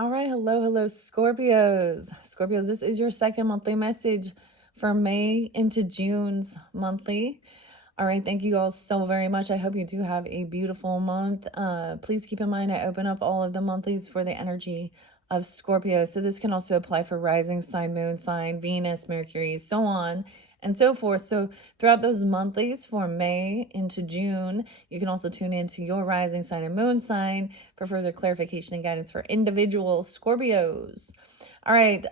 All right, hello, Scorpios. Scorpios, this is your second monthly message for May into June's monthly. All right, thank you all so very much. I hope you do have a beautiful month. Please keep in mind, I open up all of the monthlies for the energy of Scorpio. So this can also apply for rising sign, moon sign, Venus, Mercury, so on and so forth. So throughout those monthlies for May into June, you can also tune into your rising sign and moon sign for further clarification and guidance for individual Scorpios. All right,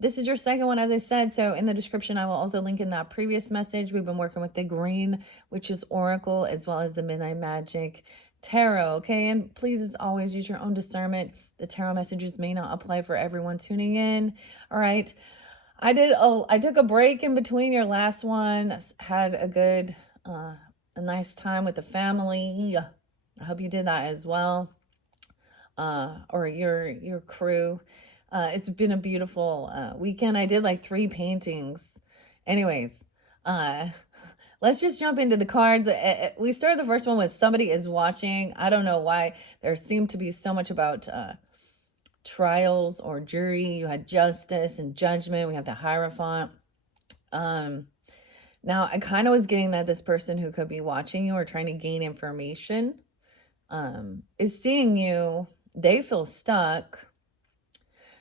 this is your second one, as I said. So in the description, I will also link in that previous message. We've been working with the Green Witch's Oracle as well as the Midnight Magic Tarot. Okay, and please, as always, use your own discernment. The tarot messages may not apply for everyone tuning in. All right. I took a break in between your last one. Had a good a nice time with the family. I hope you did that as well. Or your crew. It's been a beautiful weekend. I did like 3 paintings. Anyways, uh let's just jump into the cards. We started the first one with somebody is watching. I don't know why there seemed to be so much about trials or jury. You had justice and judgment. We have the Hierophant. Um, Now, I kind of was getting that this person who could be watching you or trying to gain information is seeing you. They feel stuck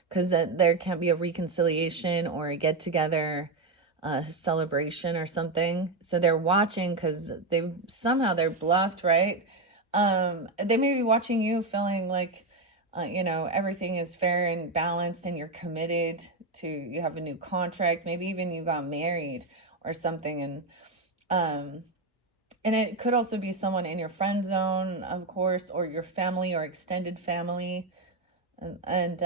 because that there can't be a reconciliation or a get together, celebration or something. So they're watching because they're blocked, right? They may be watching you, feeling like everything is fair and balanced and you're committed to, you have a new contract, maybe even you got married or something. And it could also be someone in your friend zone, of course, or your family or extended family, and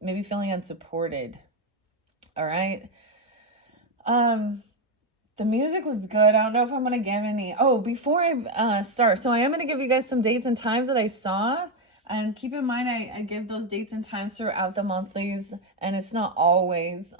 maybe feeling unsupported. All right. Um, the music was good. I don't know if I'm gonna give any. Oh, before I start, so I am gonna give you guys some dates and times that I saw. And keep in mind, I give those dates and times throughout the monthlies, and it's not always.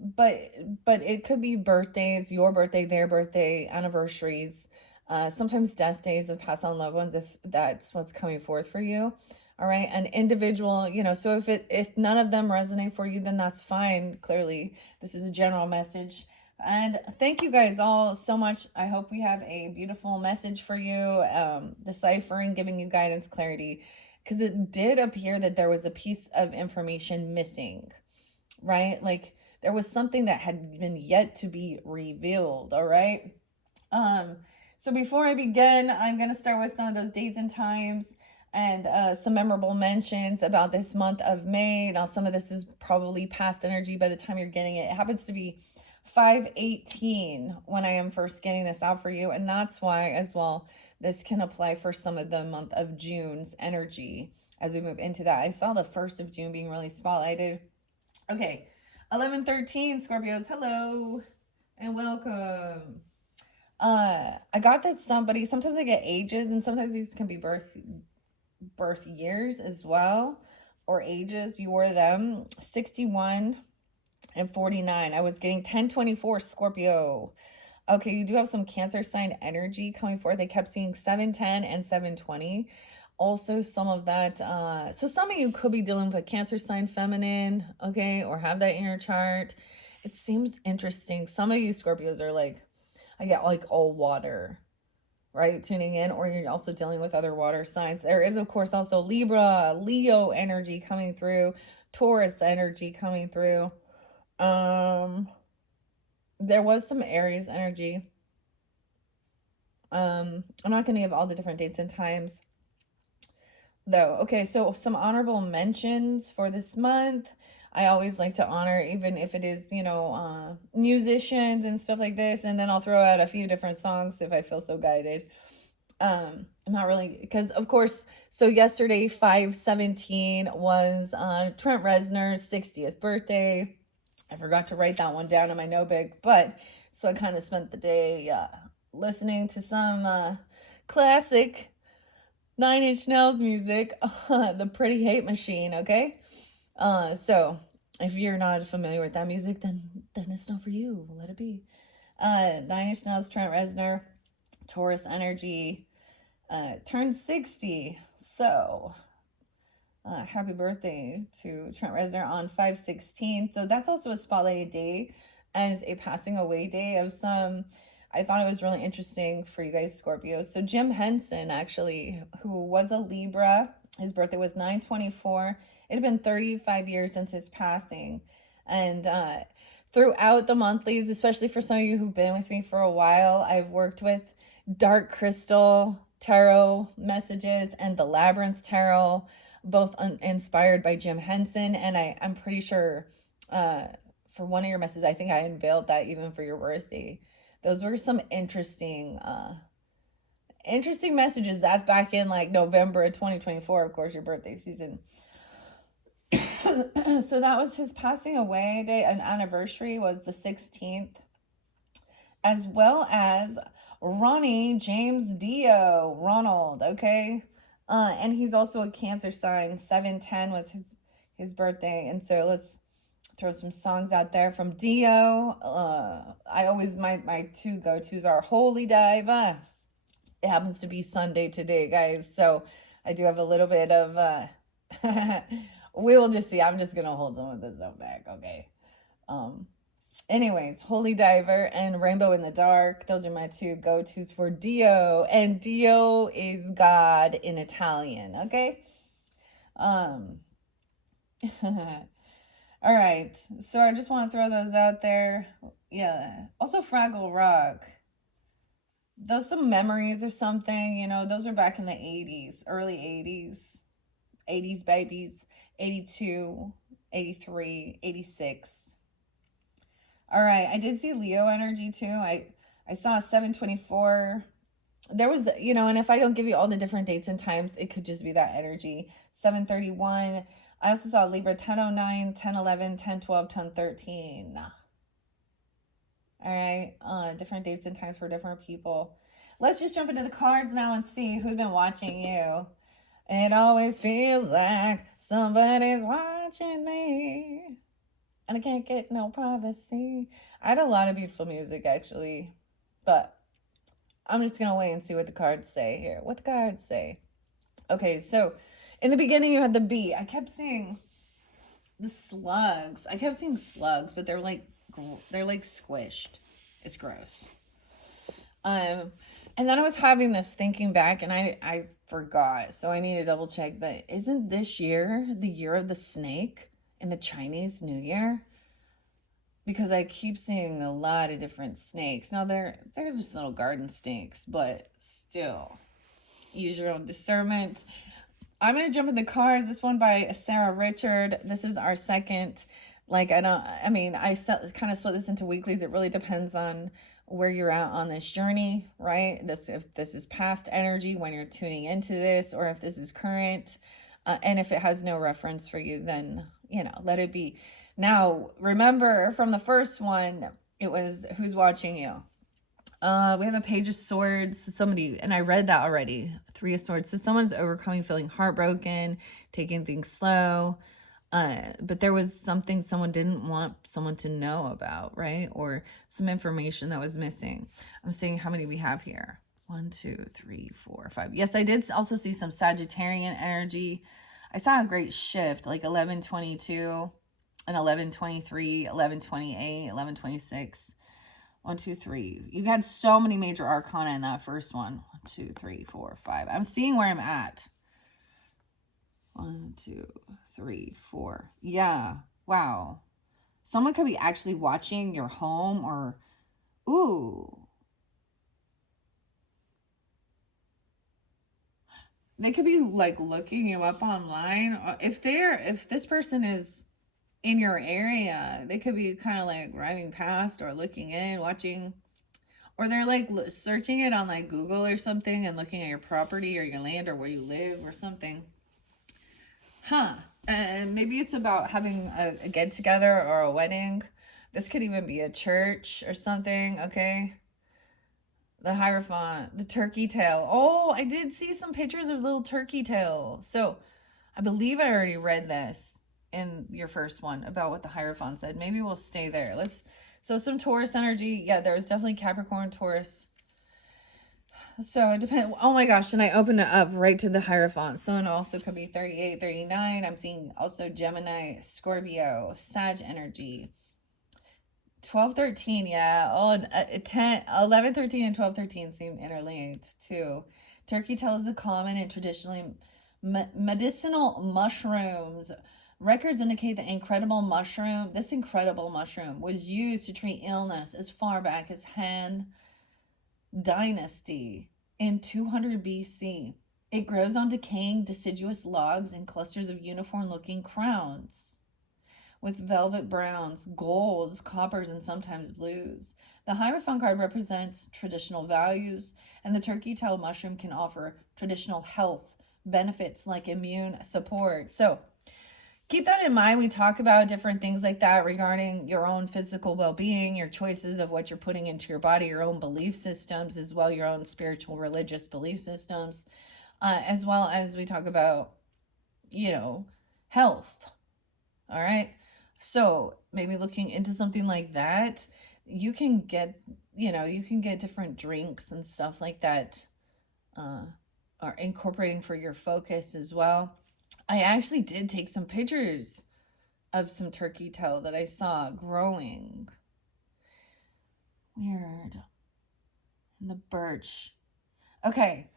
But it could be birthdays, your birthday, their birthday, anniversaries, sometimes death days of past on loved ones, if that's what's coming forth for you. All right, an individual, so if none of them resonate for you, then that's fine. Clearly, this is a general message. And thank you guys all so much. I hope we have a beautiful message for you, deciphering, giving you guidance, clarity, because it did appear that there was a piece of information missing, right? Like there was something that had been yet to be revealed. All right. Um, so before I begin, I'm going to start with some of those dates and times and some memorable mentions about this month of May. Now, some of this is probably past energy by the time you're getting it. It happens to be 518 when I am first getting this out for you. And that's why, as well, this can apply for some of the month of June's energy as we move into that. I saw the 1st of June being really spotlighted. Okay, 1113 Scorpios, hello and welcome. I got that sometimes I get ages, and sometimes these can be birth years as well, or ages, you or them. 61 and 49. I was getting 1024 Scorpio. Okay, you do have some Cancer sign energy coming forth. They kept seeing 710 and 720. Also, some of that, so some of you could be dealing with a Cancer sign feminine, okay, or have that in your chart. It seems interesting. Some of you Scorpios are like, I get like all water, right? Tuning in, or you're also dealing with other water signs. There is, of course, also Libra, Leo energy coming through, Taurus energy coming through. There was some Aries energy. I'm not going to give all the different dates and times though. Okay, so some honorable mentions for this month. I always like to honor, even if it is, musicians and stuff like this. And then I'll throw out a few different songs if I feel so guided. I'm not really, because of course, so yesterday, 517 was Trent Reznor's 60th birthday. I forgot to write that one down in my notebook, but so I kind of spent the day listening to some classic Nine Inch Nails music, the Pretty Hate Machine, okay? So if you're not familiar with that music, then it's not for you. Let it be. Nine Inch Nails, Trent Reznor, Taurus energy, turned 60. So Happy birthday to Trent Reznor on 5/16. So that's also a spotlighted day as a passing away day of some. I thought it was really interesting for you guys, Scorpio. So Jim Henson, actually, who was a Libra, his birthday was 9/24. It had been 35 years since his passing. And throughout the monthlies, especially for some of you who've been with me for a while, I've worked with Dark Crystal Tarot messages and the Labyrinth Tarot, both inspired by Jim Henson. And I'm pretty sure for one of your messages, I think I unveiled that even for your birthday. Those were some interesting messages. That's back in like November of 2024, of course, your birthday season. So that was his passing away day. An anniversary was the 16th, as well as Ronnie James Dio, Ronald, okay? And he's also a Cancer sign. 7/10 was his birthday. And so let's throw some songs out there from Dio. I always, my two go-tos are Holy Diver. It happens to be Sunday today, guys. So I do have a little bit of, we will just see. I'm just going to hold some of this up back, okay? Anyways, Holy Diver and Rainbow in the Dark. Those are my two go-tos for Dio. And Dio is God in Italian, okay? All right. So I just want to throw those out there. Yeah. Also Fraggle Rock. Those some memories or something, you know, those are back in the 80s, early 80s. 80s babies. 82, 83, 86. All right, I did see Leo energy too. I saw 7/24. There was, you know, and if I don't give you all the different dates and times, it could just be that energy. 7/31. I also saw Libra 10/09, 10/11, 10/12, 10/13. All right, different dates and times for different people. Let's just jump into the cards now and see who's been watching you. It always feels like somebody's watching me. And I can't get no privacy. I had a lot of beautiful music, actually. But I'm just going to wait and see what the cards say here. What the cards say. Okay, so in the beginning you had the bee. I kept seeing the slugs. I kept seeing slugs, but they're like squished. It's gross. And then I was having this thinking back, and I forgot, so I need to double check. But isn't this year the year of the snake in the Chinese New Year? Because I keep seeing a lot of different snakes. Now they're just little garden snakes, but still, use your own discernment. I'm gonna jump in the cards. This one by Sarah Richard. This is our second. Like I kind of split this into weeklies. It really depends on where you're at on this journey, right? If this is past energy when you're tuning into this, or if this is current, and if it has no reference for you, then let it be. Now remember from the first one, it was who's watching you. We have a Page of Swords. Somebody, and I read that already. 3 of Swords. So someone's overcoming, feeling heartbroken, taking things slow. But there was something someone didn't want someone to know about, right? Or some information that was missing. I'm seeing how many we have here. 1, 2, 3, 4, 5. Yes, I did also see some Sagittarian energy. I saw a great shift, like 11:22 and 11:23, 11:28, 11:26. 1, 2, 3. You had so many major arcana in that first one. 1, 2, 3, 4, 5. I'm seeing where I'm at. 1, 2, 3, 4. Yeah. Wow. Someone could be actually watching your home, or ooh. They could be like looking you up online. If this person is in your area, they could be kind of like driving past or looking in, watching, or they're like searching it on like Google or something and looking at your property or your land or where you live or something. And maybe it's about having a get together or a wedding. This could even be a church or something, okay? The Hierophant, the turkey tail. Oh, I did see some pictures of little turkey tail. So I believe I already read this in your first one about what the Hierophant said. Maybe we'll stay there. So some Taurus energy. Yeah, there was definitely Capricorn, Taurus. So it depends. Oh my gosh, and I opened it up right to the Hierophant. So it also could be 38, 39. I'm seeing also Gemini, Scorpio, Sag energy. 12, 13, yeah. Oh, and 10, 11, 13, and 12, 13 seem interlinked too. Turkey tail is a common and traditionally medicinal mushrooms. Records indicate this incredible mushroom was used to treat illness as far back as Han Dynasty in 200 BC. It grows on decaying deciduous logs and clusters of uniform looking crowns with velvet browns, golds, coppers, and sometimes blues. The Hierophant card represents traditional values, and the turkey tail mushroom can offer traditional health benefits like immune support. So keep that in mind. We talk about different things like that regarding your own physical well-being, your choices of what you're putting into your body, your own belief systems, as well, your own spiritual religious belief systems, as well as we talk about, health. All right. So maybe looking into something like that, you can get, you can get different drinks and stuff like that, uh, or incorporating for your focus as well. I actually did take some pictures of some turkey tail that I saw growing. Weird. And the birch. Okay,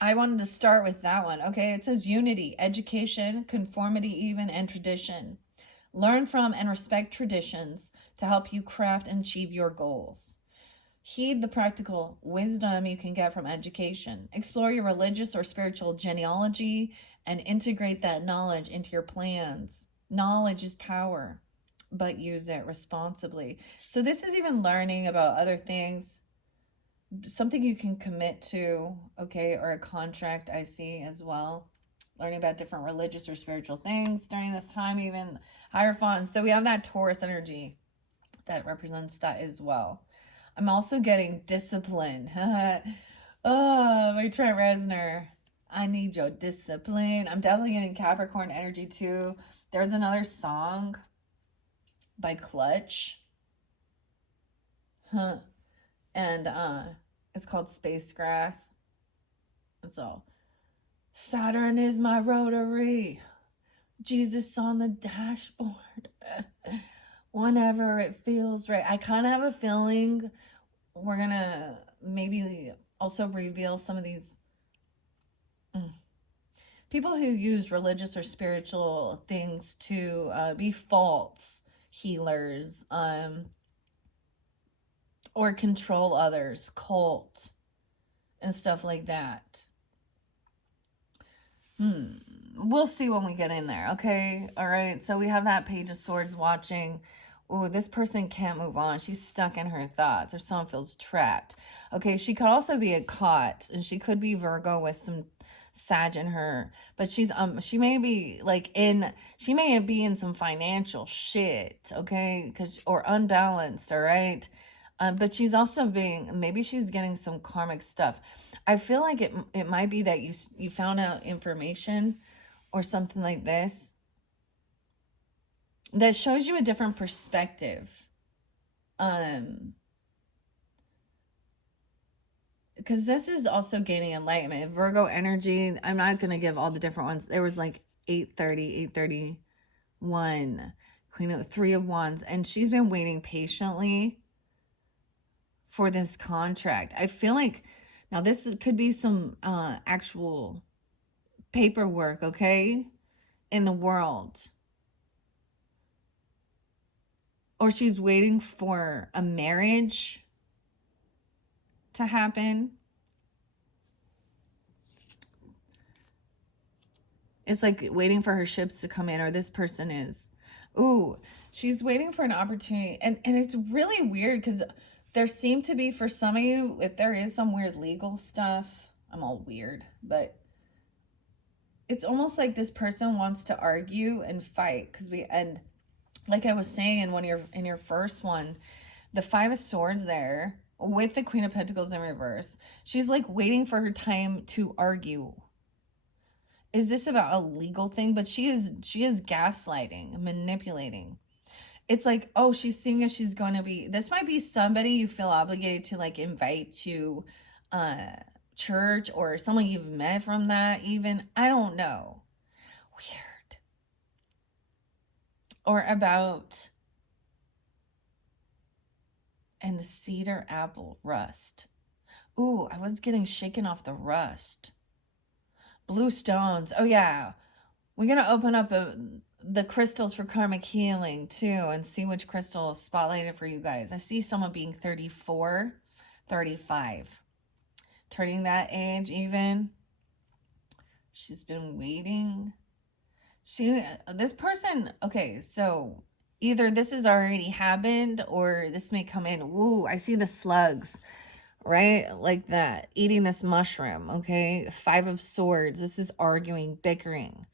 I wanted to start with that one. Okay, it says unity, education, conformity, even, and tradition. Learn from and respect traditions to help you craft and achieve your goals. Heed the practical wisdom you can get from education. Explore your religious or spiritual genealogy and integrate that knowledge into your plans. Knowledge is power, but use it responsibly. So, this is even learning about other things, something you can commit to, okay, or a contract I see as well. Learning about different religious or spiritual things during this time, even Hierophant. So, we have that Taurus energy that represents that as well. I'm also getting discipline. Oh, my Trent Reznor. I need your discipline. I'm definitely getting Capricorn energy too. There's another song by Clutch. Huh. And it's called Space Grass. And so Saturn is my rotary. Jesus on the dashboard. Whenever it feels right. I kind of have a feeling we're gonna maybe also reveal some of these people who use religious or spiritual things to be false healers, or control others, cult, and stuff like that. We'll see when we get in there. Okay, all right. So we have that Page of Swords watching. Oh, this person can't move on. She's stuck in her thoughts, or someone feels trapped. Okay, she could also be a caught, and she could be Virgo with some Sag in her, but she may be she may be in some financial shit, okay, or unbalanced, all right. But she's also maybe she's getting some karmic stuff. I feel like it might be that you found out information or something like this that shows you a different perspective. Because this is also gaining enlightenment. Virgo energy, I'm not going to give all the different ones. There was like 830, 831, Queen of 3 of Wands, and she's been waiting patiently for this contract. I feel like now this could be some actual paperwork, okay, in the world. Or she's waiting for a marriage to happen. It's like waiting for her ships to come in, or this person is. Ooh, she's waiting for an opportunity. And it's really weird because there seem to be, for some of you, if there is some weird legal stuff, I'm all weird, but it's almost like this person wants to argue and fight and like I was saying in your first one, the 5 of Swords there with the Queen of Pentacles in reverse, she's like waiting for her time to argue. Is this about a legal thing? But she is gaslighting, manipulating. It's like, oh, she's seeing if she's going to be, this might be somebody you feel obligated to like invite to church or someone you've met from that, even. I don't know. Weird. Or about, and the cedar apple rust. Ooh, I was getting shaken off the rust. Blue stones. Oh, yeah. We're going to open up the crystals for karmic healing, too, and see which crystal is spotlighted for you guys. I see someone being 34, 35. Turning that age even. She's been waiting. This person, okay, so either this has already happened or this may come in. Ooh, I see the slugs, right? Like that, eating this mushroom, okay? 5 of Swords. This is arguing, bickering.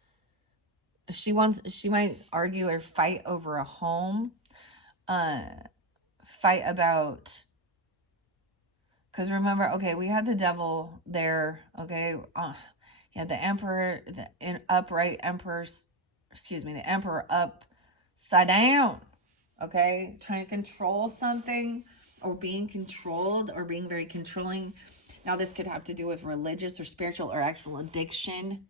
She might argue or fight over a home, fight about, because remember, okay, we had the devil there, okay? Yeah, the emperor, the upright emperor's, the emperor upside down, okay? Trying to control something or being controlled or being very controlling. Now, this could have to do with religious or spiritual or actual addiction.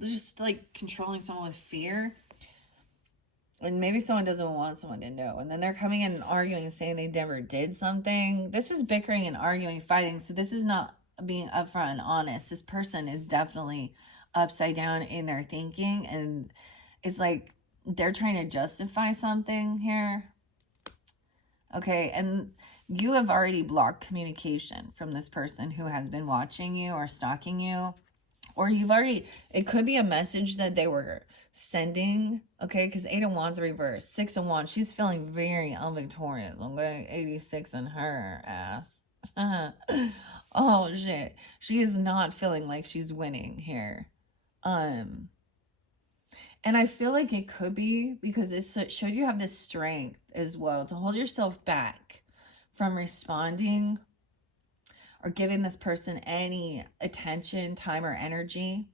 Just like controlling someone with fear. And maybe someone doesn't want someone to know. And then they're coming in and arguing and saying they never did something. This is bickering and arguing, fighting. So this is not being upfront and honest. This person is definitely upside down in their thinking. And it's like they're trying to justify something here. Okay, and you have already blocked communication from this person who has been watching you or stalking you. Or you've already, it could be a message that they were sending, okay? Because 8 of Wands reversed, 6 of Wands. She's feeling very unvictorious, okay? 86 in her ass. Oh, shit. She is not feeling like she's winning here. And I feel like it could be because it showed you have this strength as well to hold yourself back from responding or giving this person any attention, time, or energy.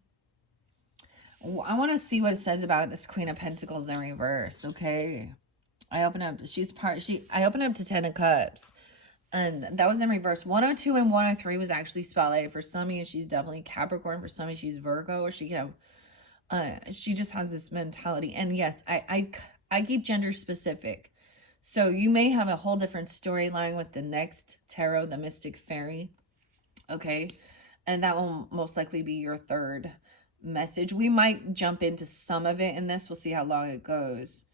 I want to see what it says about this Queen of Pentacles in reverse, okay? I open up to 10 of Cups. And that was in reverse. 102 and 103 was actually spotlighted for some of you. She's definitely Capricorn. For some of you, she's Virgo, or she can have she just has this mentality. And yes, I keep gender specific. So you may have a whole different storyline with the next tarot, the Mystic Fairy. Okay, and that will most likely be your third message. We might jump into some of it in this. We'll see how long it goes.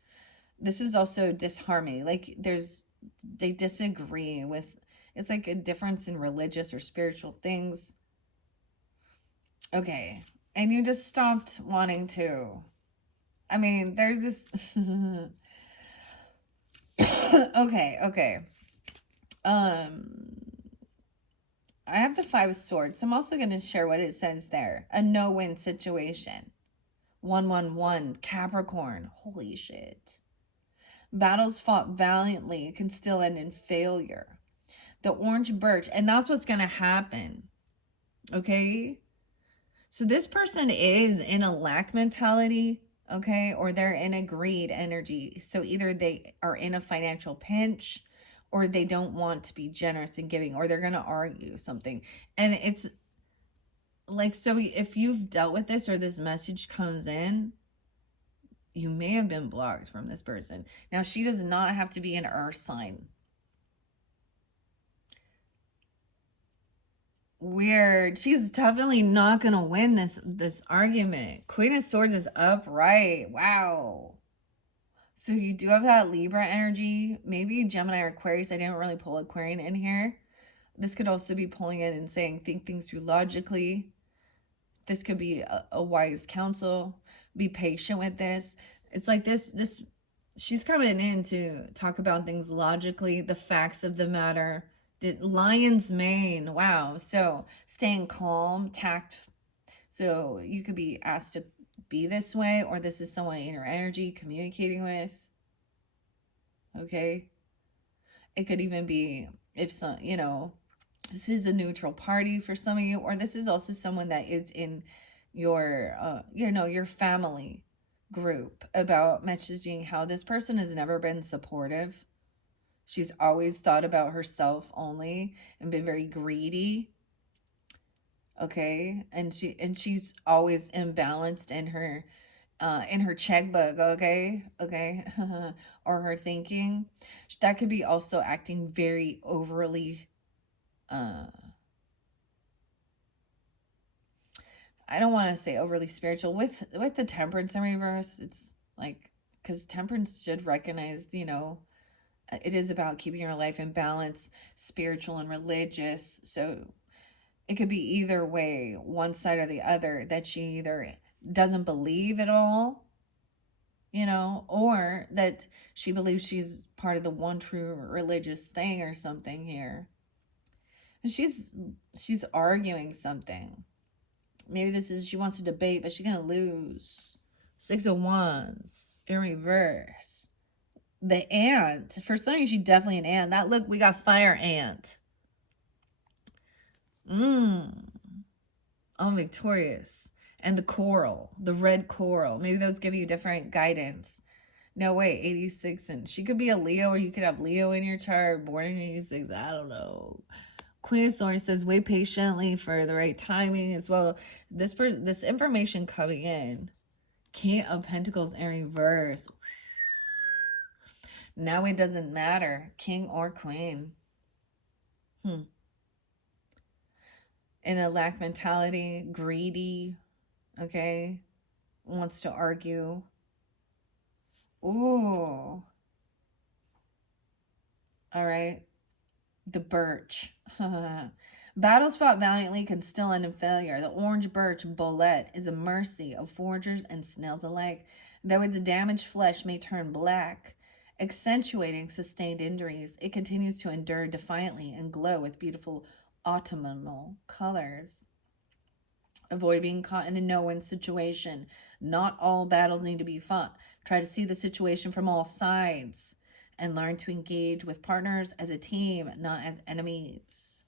This is also disharmony. Like they disagree with, it's like a difference in religious or spiritual things. Okay, and you just stopped wanting to. I mean, there's this. Okay. I have the 5 of Swords, so I'm also going to share what it says there. A no-win situation. 111, Capricorn. Holy shit. Battles fought valiantly can still end in failure. The orange birch, and that's what's going to happen. Okay? So this person is in a lack mentality, okay? Or they're in a greed energy. So either they are in a financial pinch, or they don't want to be generous and giving, or they're going to argue something. And it's like, so if you've dealt with this or this message comes in, you may have been blocked from this person. Now, she does not have to be an earth sign. Weird. She's definitely not going to win this argument. Queen of Swords is upright. Wow. So you do have that Libra energy, maybe Gemini or Aquarius. I didn't really pull Aquarian in here. This could also be pulling in and saying, think things through logically. This could be a wise counsel. Be patient with this. It's like this, she's coming in to talk about things logically, the facts of the matter. The lion's mane. Wow. So staying calm, tact. So you could be asked to be this way, or this is someone in your energy communicating with. Okay, it could even be if some, this is a neutral party for some of you, or this is also someone that is in your your family group, about messaging how this person has never been supportive. She's always thought about herself only and been very greedy. Okay, and she's always imbalanced in her checkbook, okay? Okay. Or her thinking. That could be also acting very overly uh I don't want to say overly spiritual with the temperance in reverse. It's like cuz temperance should recognize, it is about keeping your life in balance, spiritual and religious. So it could be either way, one side or the other, that she either doesn't believe at all, or that she believes she's part of the one true religious thing or something here. And she's arguing something. Maybe this is she wants to debate, but she's gonna lose. Six of Wands in reverse. The ant. For some of you, she's definitely an ant. That look, we got fire ant. I'm victorious. And the coral, the red coral. Maybe those give you different guidance. No, wait, 86. And she could be a Leo, or you could have Leo in your chart, born in 86. I don't know. Queen of Swords says, wait patiently for the right timing as well. This information coming in. King of Pentacles in reverse. Now it doesn't matter, king or queen. In a lack mentality, greedy, okay, wants to argue. Ooh. All right. The birch. Battles fought valiantly can still end in failure. The orange birch bolete is a mercy of foragers and snails alike, though its damaged flesh may turn black, accentuating sustained injuries. It continues to endure defiantly and glow with beautiful autumnal colors. Avoid being caught in a no-win situation. Not all battles need to be fought. Try to see the situation from all sides and learn to engage with partners as a team, not as enemies.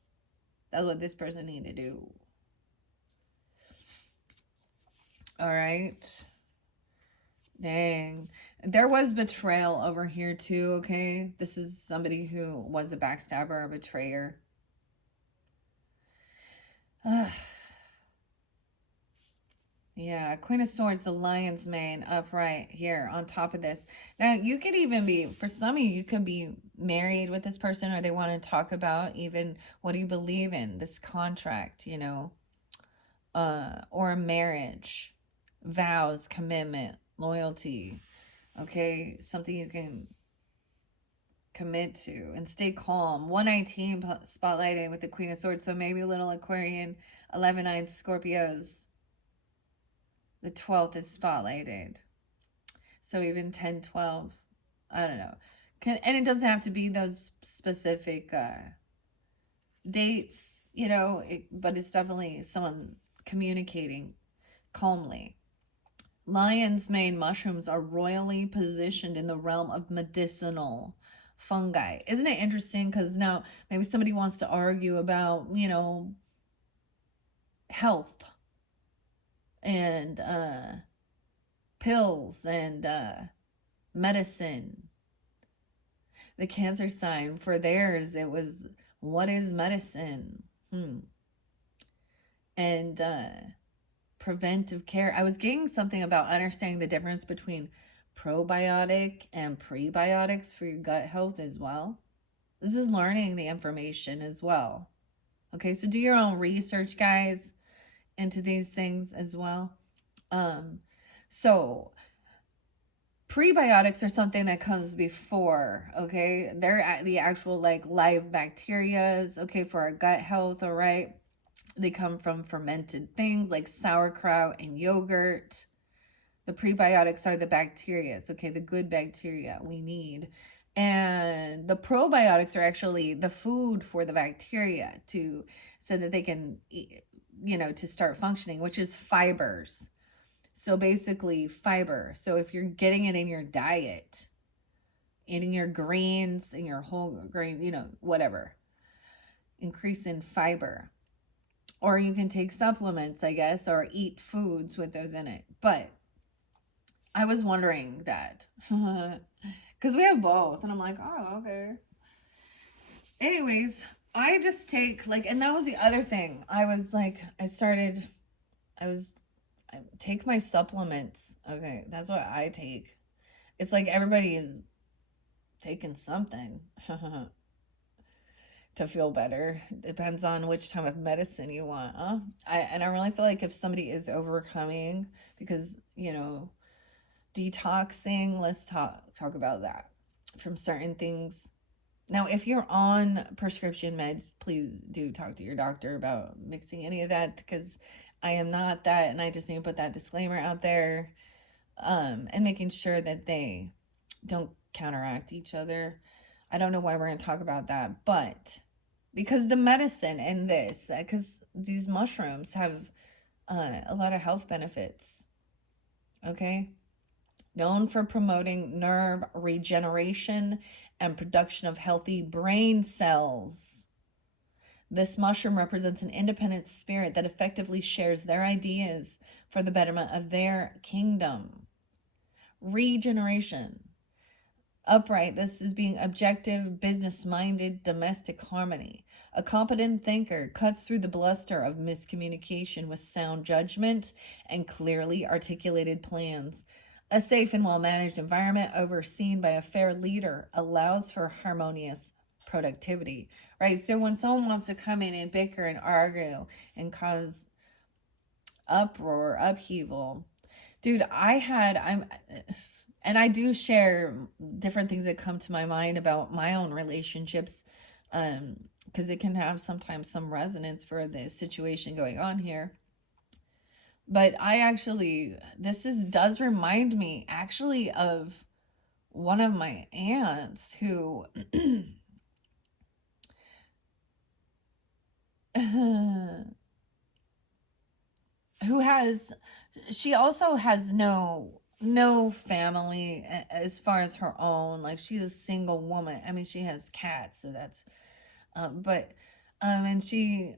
That's what this person need to do. All right. Dang. There was betrayal over here too, okay? This is somebody who was a backstabber, a betrayer. Yeah, Queen of Swords, the Lion's Mane, upright here on top of this. Now, you could even be, for some of you, you could be married with this person, or they want to talk about even what do you believe in, this contract, or a marriage, vows, commitment, loyalty, okay? Something you can commit to and stay calm. 119 spotlighted with the Queen of Swords, so maybe a little Aquarian, 11-9 Scorpios. The 12th is spotlighted. So even 10, 12, I don't know. And it doesn't have to be those specific dates, but it's definitely someone communicating calmly. Lion's mane mushrooms are royally positioned in the realm of medicinal fungi. Isn't it interesting? Because now maybe somebody wants to argue about, health and pills and medicine. The Cancer sign, for theirs, it was, what is medicine? And preventive care. I was getting something about understanding the difference between probiotic and prebiotics for your gut health as well. This is learning the information as well. Okay, so do your own research, guys, into these things as well. So prebiotics are something that comes before, okay? They're the actual like live bacterias, okay, for our gut health, all right? They come from fermented things like sauerkraut and yogurt. The prebiotics are the bacteria, okay, the good bacteria we need. And the probiotics are actually the food for the bacteria so that they can, to start functioning, which is fibers. So basically fiber. So if you're getting it in your diet, eating your greens and your whole grain, whatever, increase in fiber. Or you can take supplements, I guess, or eat foods with those in it. But I was wondering that because we have both. And I'm like, oh, okay. Anyways, I just take like, and that was the other thing. I was like, I was, I take my supplements. Okay, that's what I take. It's like everybody is taking something to feel better. Depends on which type of medicine you want. I really feel like if somebody is overcoming because detoxing, let's talk about that from certain things. Now, if you're on prescription meds, please do talk to your doctor about mixing any of that because I am not that, and I just need to put that disclaimer out there, and making sure that they don't counteract each other. I don't know why we're going to talk about that, but because the medicine and this, because these mushrooms have a lot of health benefits, okay? Known for promoting nerve regeneration and production of healthy brain cells. This mushroom represents an independent spirit that effectively shares their ideas for the betterment of their kingdom. Regeneration. Upright, this is being objective, business minded, domestic harmony. A competent thinker cuts through the bluster of miscommunication with sound judgment and clearly articulated plans. A safe and well managed environment overseen by a fair leader allows for harmonious productivity, right? So when someone wants to come in and bicker and argue and cause uproar, upheaval, dude, and I do share different things that come to my mind about my own relationships, because it can have sometimes some resonance for the situation going on here. But does remind me actually of one of my aunts who who has she also has no family as far as her own. Like, she's a single woman. I mean, she has cats, so that's but and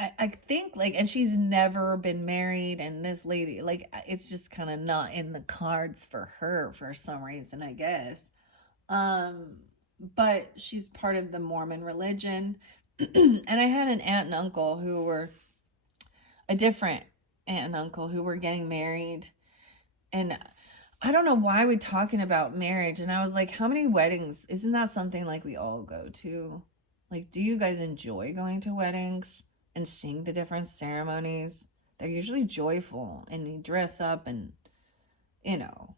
I think, like, and she's never been married, and this lady, like, it's just kind of not in the cards for her for some reason, I guess. um but she's part of the Mormon religion. And I had an aunt and uncle who were a different aunt and uncle who were getting married. And I don't know why we're talking about marriage. And I was like, how many weddings? Isn't that something like we all go to? Like, do you guys enjoy going to weddings and seeing the different ceremonies? They're usually joyful, and you dress up and, you know,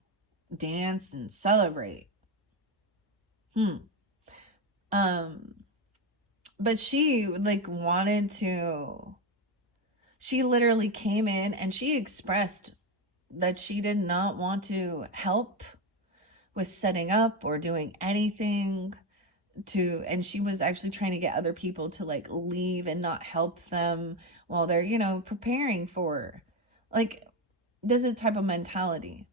dance and celebrate. Hmm. Um, but she like wanted to, she literally came in and she expressed that she did not want to help with setting up or doing anything and she was actually trying to get other people to like leave and not help them while they're preparing for, like, this is a type of mentality.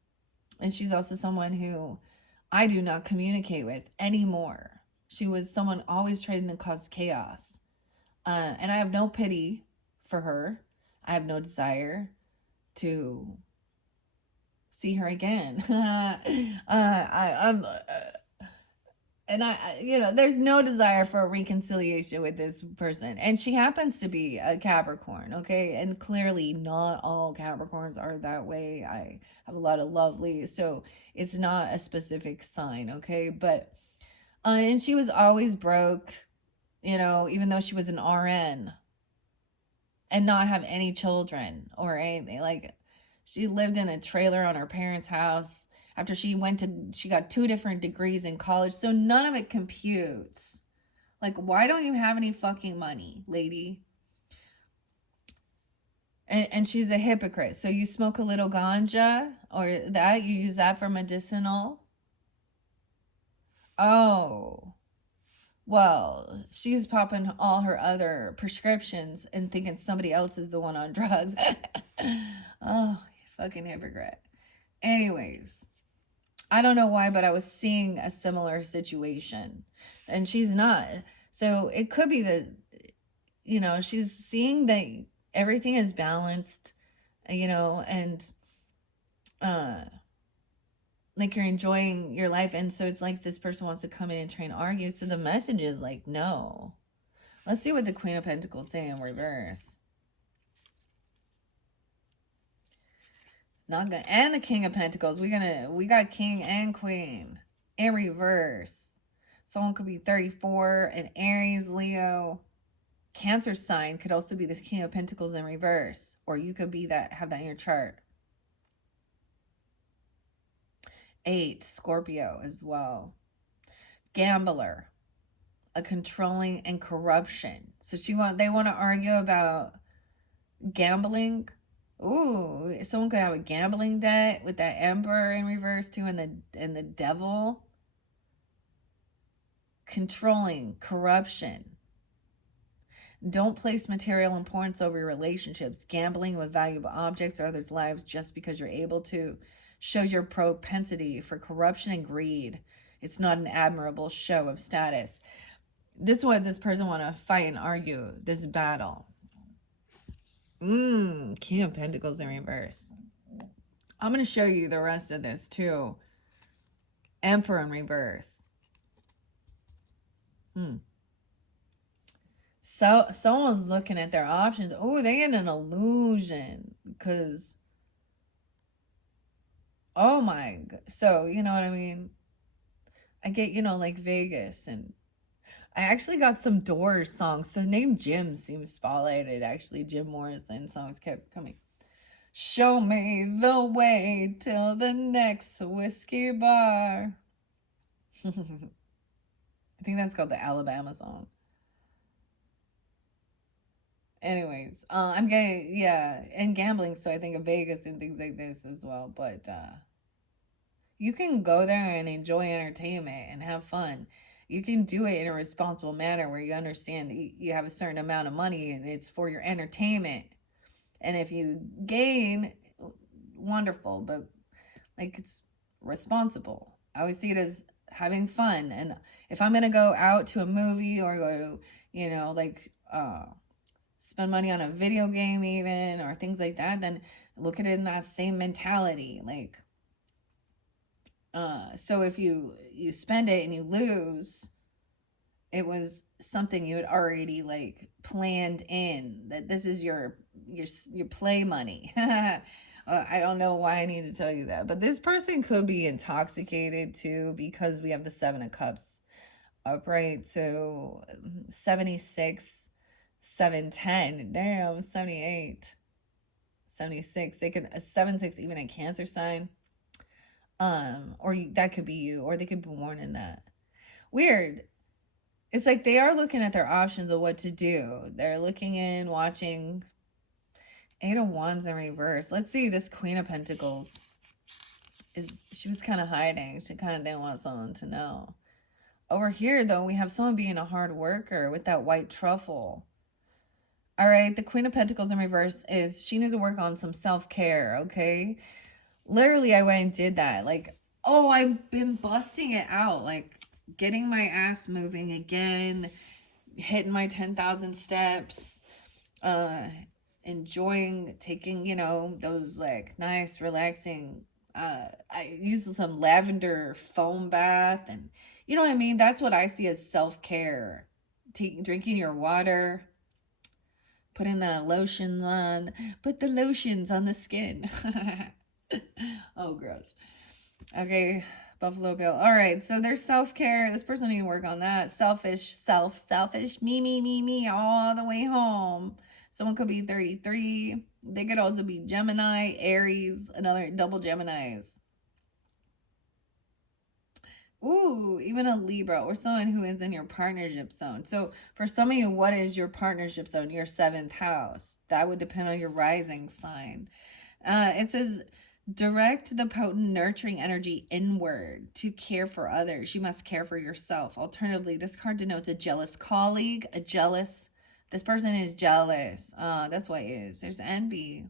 And she's also someone who I do not communicate with anymore. She was someone always trying to cause chaos, and I have no pity for her. I have no desire to see her again. I'm and there's no desire for a reconciliation with this person. And she happens to be a Capricorn, okay? And clearly not all Capricorns are that way. I have a lot of lovely, so it's not a specific sign, okay? But and she was always broke, even though she was an RN and not have any children or anything. Like, she lived in a trailer on her parents' house after she got 2 different degrees in college, so none of it computes. Like, why don't you have any fucking money, lady? And she's a hypocrite. So you smoke a little ganja, or that you use that for medicinal? Oh, well, she's popping all her other prescriptions and thinking somebody else is the one on drugs. Oh, fucking hypocrite. Anyways, I don't know why, but I was seeing a similar situation, and she's not. So it could be that, she's seeing that everything is balanced, and uh, like, you're enjoying your life. And so it's like this person wants to come in and try and argue. So the message is like, no. Let's see what the Queen of Pentacles say in reverse. Not gonna, and the King of Pentacles. We got King and Queen in reverse. Someone could be 34, an Aries, Leo, Cancer sign could also be this King of Pentacles in reverse, or you could be that, have that in your chart. 8, Scorpio as well. Gambler, a controlling and corruption. So they want to argue about gambling. Ooh, someone could have a gambling debt with that Emperor in reverse too, and the Devil. Controlling, corruption. Don't place material importance over your relationships. Gambling with valuable objects or others' lives just because you're able to shows your propensity for corruption and greed. It's not an admirable show of status. This is what this person want to fight and argue, this battle. King of Pentacles in reverse. I'm going to show you the rest of this too. Emperor in reverse. So someone's looking at their options. Oh, they get an illusion because, oh my, so you know what I mean? I get, like Vegas, and I actually got some Doors songs. The name Jim seems spotlighted, actually. Jim Morrison songs kept coming. Show me the way till the next whiskey bar. I think that's called the Alabama song. Anyways, I'm getting, and gambling, so I think of Vegas and things like this as well. But you can go there and enjoy entertainment and have fun. You can do it in a responsible manner where you understand you have a certain amount of money and it's for your entertainment. And if you gain, wonderful, but like it's responsible. I always see it as having fun. And if I'm going to go out to a movie or go, spend money on a video game even or things like that, then look at it in that same mentality. Like, so if you spend it and you lose, it was something you had already like planned in, that this is your play money. I don't know why I need to tell you that, but this person could be intoxicated too, because we have the 7 of Cups upright. So 76, 710, damn, 78, 76. They could, a 7-6, even a Cancer sign. That could be you, or they could be born in that. Weird. It's like they are looking at their options of what to do. They're looking in, watching. 8 of Wands in reverse. Let's see, this Queen of Pentacles. She was kind of hiding. She kind of didn't want someone to know. Over here, though, we have someone being a hard worker with that white truffle. All right, the Queen of Pentacles in reverse is she needs to work on some self-care, okay? Literally, I went and did that. Like, oh, I've been busting it out. Like, getting my ass moving again, hitting my 10,000 steps, enjoying taking, those like nice, relaxing, I used some lavender foam bath, and you know what I mean? That's what I see as self-care. Drinking your water, putting the lotions on, put the lotions on the skin. Oh, gross. Okay, Buffalo Bill. All right, so there's self-care. This person need to work on that. Selfish, me, all the way home. Someone could be 33. They could also be Gemini, Aries, another double Geminis. Ooh, even a Libra or someone who is in your partnership zone. So for some of you, what is your partnership zone? Your 7th house. That would depend on your rising sign. It says, direct the potent nurturing energy inward to care for others. You must care for yourself. Alternatively, this card denotes a jealous colleague, this person is jealous. That's what it is. There's envy.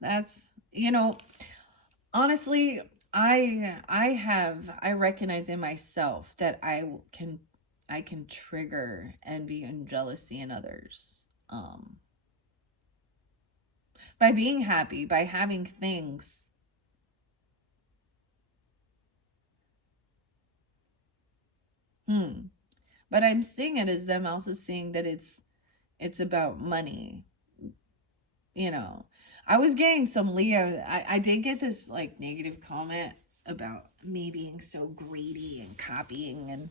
That's, honestly, I recognize in myself that I can trigger envy and jealousy in others. By being happy, by having things. But I'm seeing it as them also seeing that it's about money. You know, I was getting some Leo. I did get this like negative comment about me being so greedy and copying, and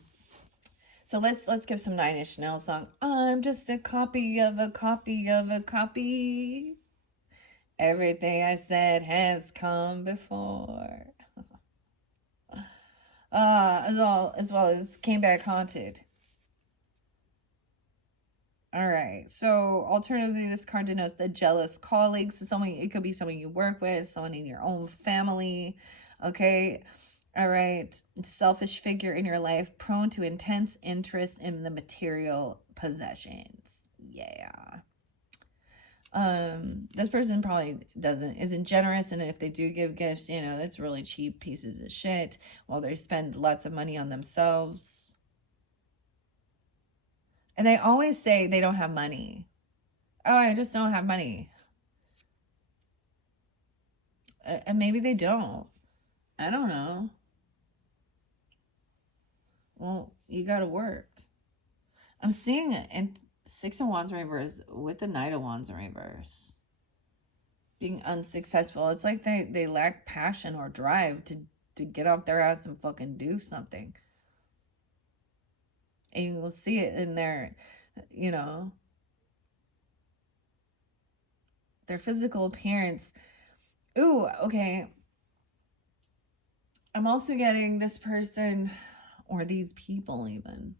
so let's give some Nine Inch Nails song. I'm just a copy of a copy of a copy. Everything I said has come before. As well as Came Back Haunted. All right. So alternatively, this card denotes the jealous colleague. So someone, it could be someone you work with, someone in your own family. Okay. All right. Selfish figure in your life, prone to intense interest in the material possessions. Yeah. This person probably isn't generous, and if they do give gifts, it's really cheap pieces of shit while they spend lots of money on themselves. And they always say they don't have money. Oh, I just don't have money. And maybe they don't. I don't know. Well, you gotta work. I'm seeing it in Six of Wands reverse with the Knight of Wands reverse. Being unsuccessful. It's like they lack passion or drive to get off their ass and fucking do something. And you will see it in their, their physical appearance. Ooh, okay. I'm also getting this person, or these people even.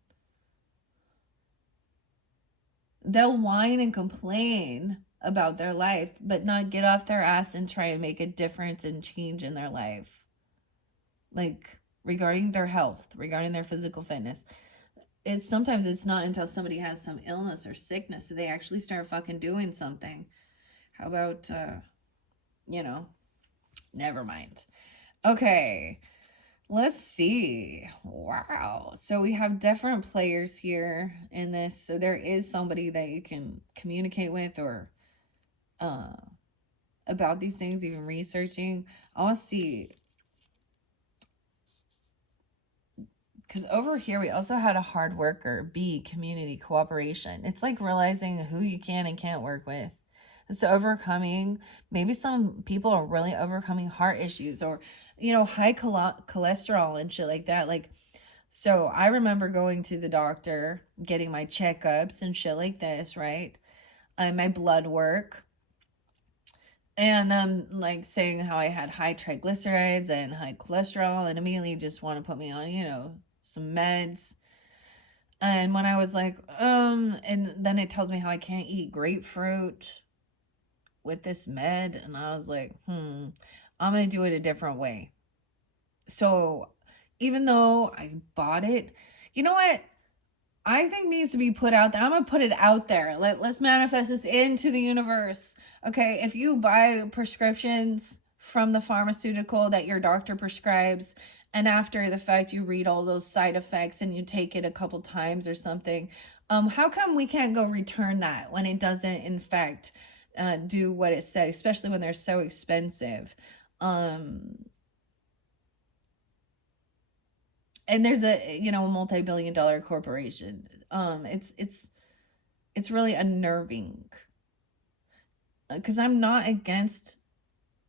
They'll whine and complain about their life, but not get off their ass and try and make a difference and change in their life. Like regarding their health, regarding their physical fitness. Sometimes it's not until somebody has some illness or sickness that they actually start fucking doing something. How about, never mind. Okay, let's see. Wow. So we have different players here in this. So there is somebody that you can communicate with or about these things, even researching. I want to see. Because over here, we also had a hard worker, B, community cooperation. It's like realizing who you can and can't work with. So overcoming, maybe some people are really overcoming heart issues or, high cholesterol and shit like that. Like, so I remember going to the doctor, getting my checkups and shit like this, right? My blood work. And like saying how I had high triglycerides and high cholesterol and immediately just want to put me on, some meds. And when I was like, and then it tells me how I can't eat grapefruit with this med. And I was like, I'm going to do it a different way. So even though I bought it, you know what? I think needs to be put out there. I'm going to put it out there. Let's manifest this into the universe. Okay, if you buy prescriptions from the pharmaceutical that your doctor prescribes, and after the fact you read all those side effects and you take it a couple times or something, how come we can't go return that when it doesn't in fact do what it said, especially when they're so expensive? And there's a multi-billion-dollar corporation. It's really unnerving because I'm not against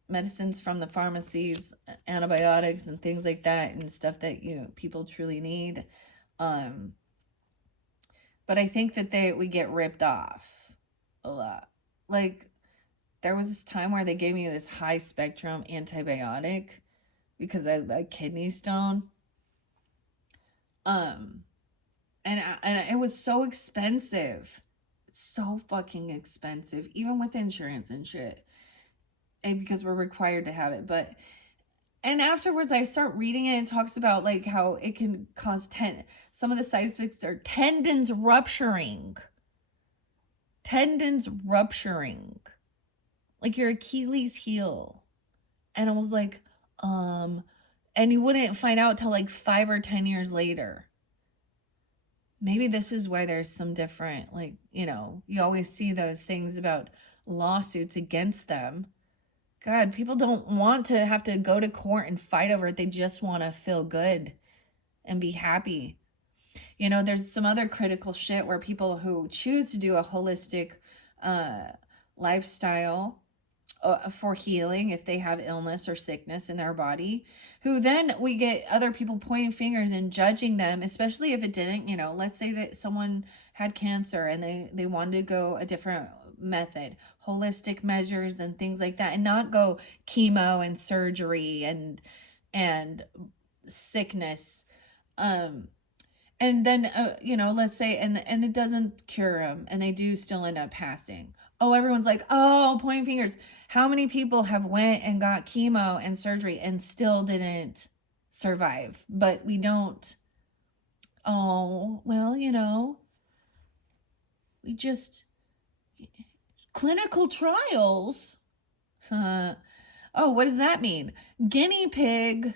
medicines from the pharmacies, antibiotics and things like that, and stuff that people truly need. But I think that we get ripped off a lot. Like there was this time where they gave me this high spectrum antibiotic because I had a kidney stone. And it was so expensive, so fucking expensive, even with insurance and shit, and because we're required to have it. And afterwards I start reading it, and it talks about like how it can cause some of the side effects are tendons rupturing, like your Achilles heel. And I was like, and you wouldn't find out till like 5 or 10 years later. Maybe this is why there's some different, like, you always see those things about lawsuits against them. God, people don't want to have to go to court and fight over it. They just want to feel good and be happy. You know, there's some other critical shit where people who choose to do a holistic uh, lifestyle for healing if they have illness or sickness in their body, who then we get other people pointing fingers and judging them, especially if it didn't, you know, let's say that someone had cancer and they wanted to go a different method, holistic measures and things like that, and not go chemo and surgery and sickness. um and then you know, let's say and it doesn't cure them and they do still end up passing. Oh, everyone's like, oh, pointing fingers. How many people have went and got chemo and surgery and still didn't survive? But we don't. Oh, well, you know, we just clinical trials. Oh, what does that mean? Guinea pig.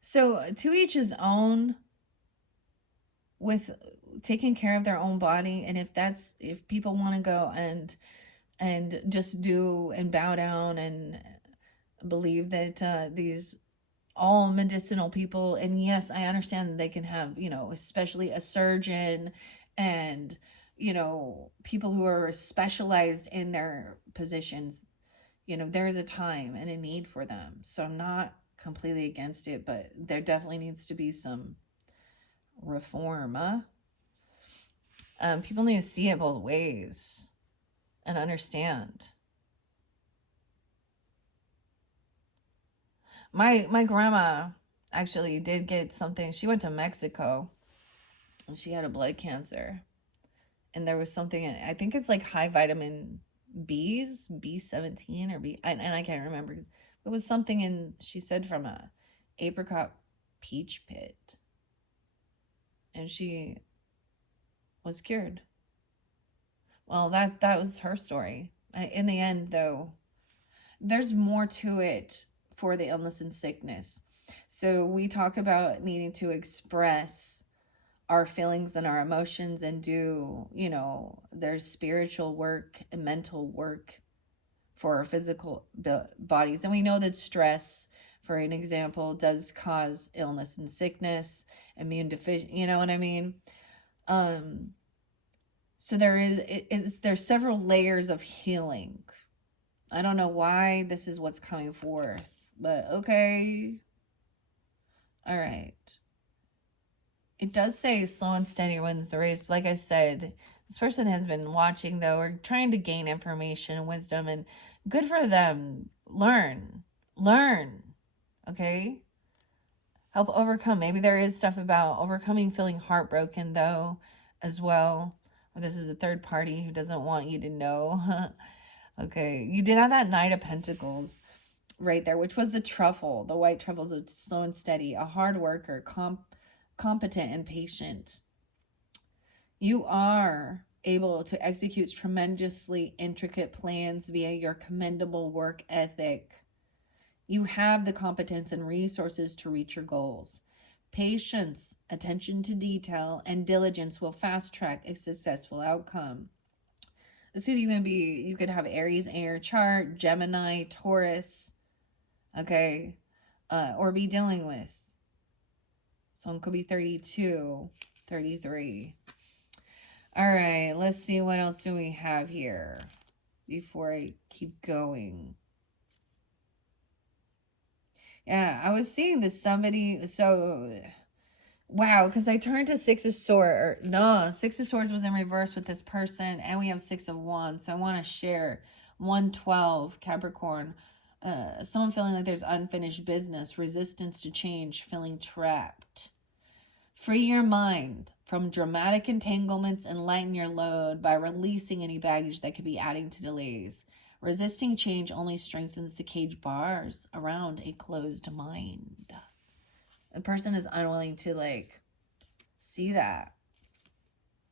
So to each his own with taking care of their own body. And if people want to go and just do and bow down and believe that these all medicinal people, and yes, I understand that they can have, you know, especially a surgeon and, you know, people who are specialized in their positions, you know, there is a time and a need for them. So I'm not completely against it, but there definitely needs to be some reform. People need to see it both ways and understand. My grandma actually did get something. She went to Mexico and she had a blood cancer. And there was something, I think it's like high vitamin B's, B17 or and I can't remember. It was something in, she said, from a apricot peach pit. And she was cured. Well, that was her story. In the end, though, there's more to it for the illness and sickness. So we talk about needing to express our feelings and our emotions and do, you know, there's spiritual work and mental work for our physical bodies. And we know that stress, for an example, does cause illness and sickness, immune deficiency, you know what I mean? So there's several layers of healing. I don't know why this is what's coming forth, but okay. All right. It does say slow and steady wins the race. Like I said, this person has been watching, though, or trying to gain information and wisdom, and good for them. Learn. Okay? Help overcome. Maybe there is stuff about overcoming feeling heartbroken, though, as well. Or this is a third party who doesn't want you to know. Okay, you did have that Knight of Pentacles right there, which was the truffle. The white truffles are slow and steady, a hard worker, competent and patient. You are able to execute tremendously intricate plans via your commendable work ethic. You have the competence and resources to reach your goals. Patience, attention to detail, and diligence will fast track a successful outcome. This could even be, you could have Aries in your chart, Gemini, Taurus, okay, or be dealing with. Someone could be 32, 33. All right, let's see what else do we have here before I keep going. Yeah, I was seeing that somebody, so, wow, because I turned to Six of Swords. No, Six of Swords was in reverse with this person, and we have Six of Wands. So I want to share 112, Capricorn. Someone feeling like there's unfinished business, resistance to change, feeling trapped. Free your mind from dramatic entanglements and lighten your load by releasing any baggage that could be adding to delays. Resisting change only strengthens the cage bars around a closed mind. The person is unwilling to, like, see that.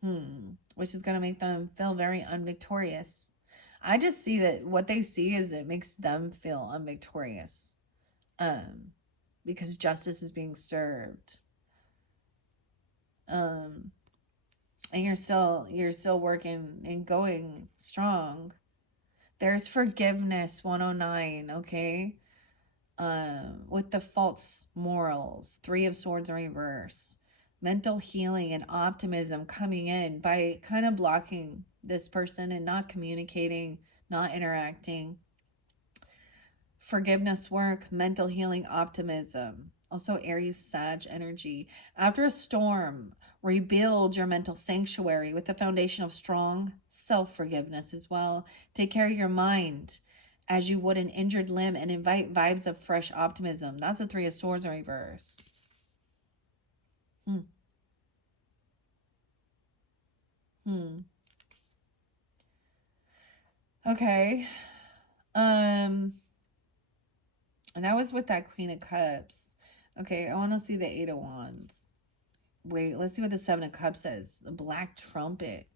Which is going to make them feel very unvictorious. I just see that what they see is it makes them feel unvictorious. Because justice is being served. And you're still working and going strong. There's forgiveness, 109, okay? with the false morals, Three of Swords in reverse, mental healing and optimism coming in by kind of blocking this person and not communicating, not interacting. Forgiveness work, mental healing, optimism. Also, Aries Sag energy. After a storm, rebuild your mental sanctuary with the foundation of strong self forgiveness as well. Take care of your mind as you would an injured limb and invite vibes of fresh optimism. That's the Three of Swords in reverse. Hmm. Hmm. Okay. And that was with that Queen of Cups. Okay, I want to see the Eight of Wands. Wait, let's see what the Seven of Cups says. The Black Trumpet.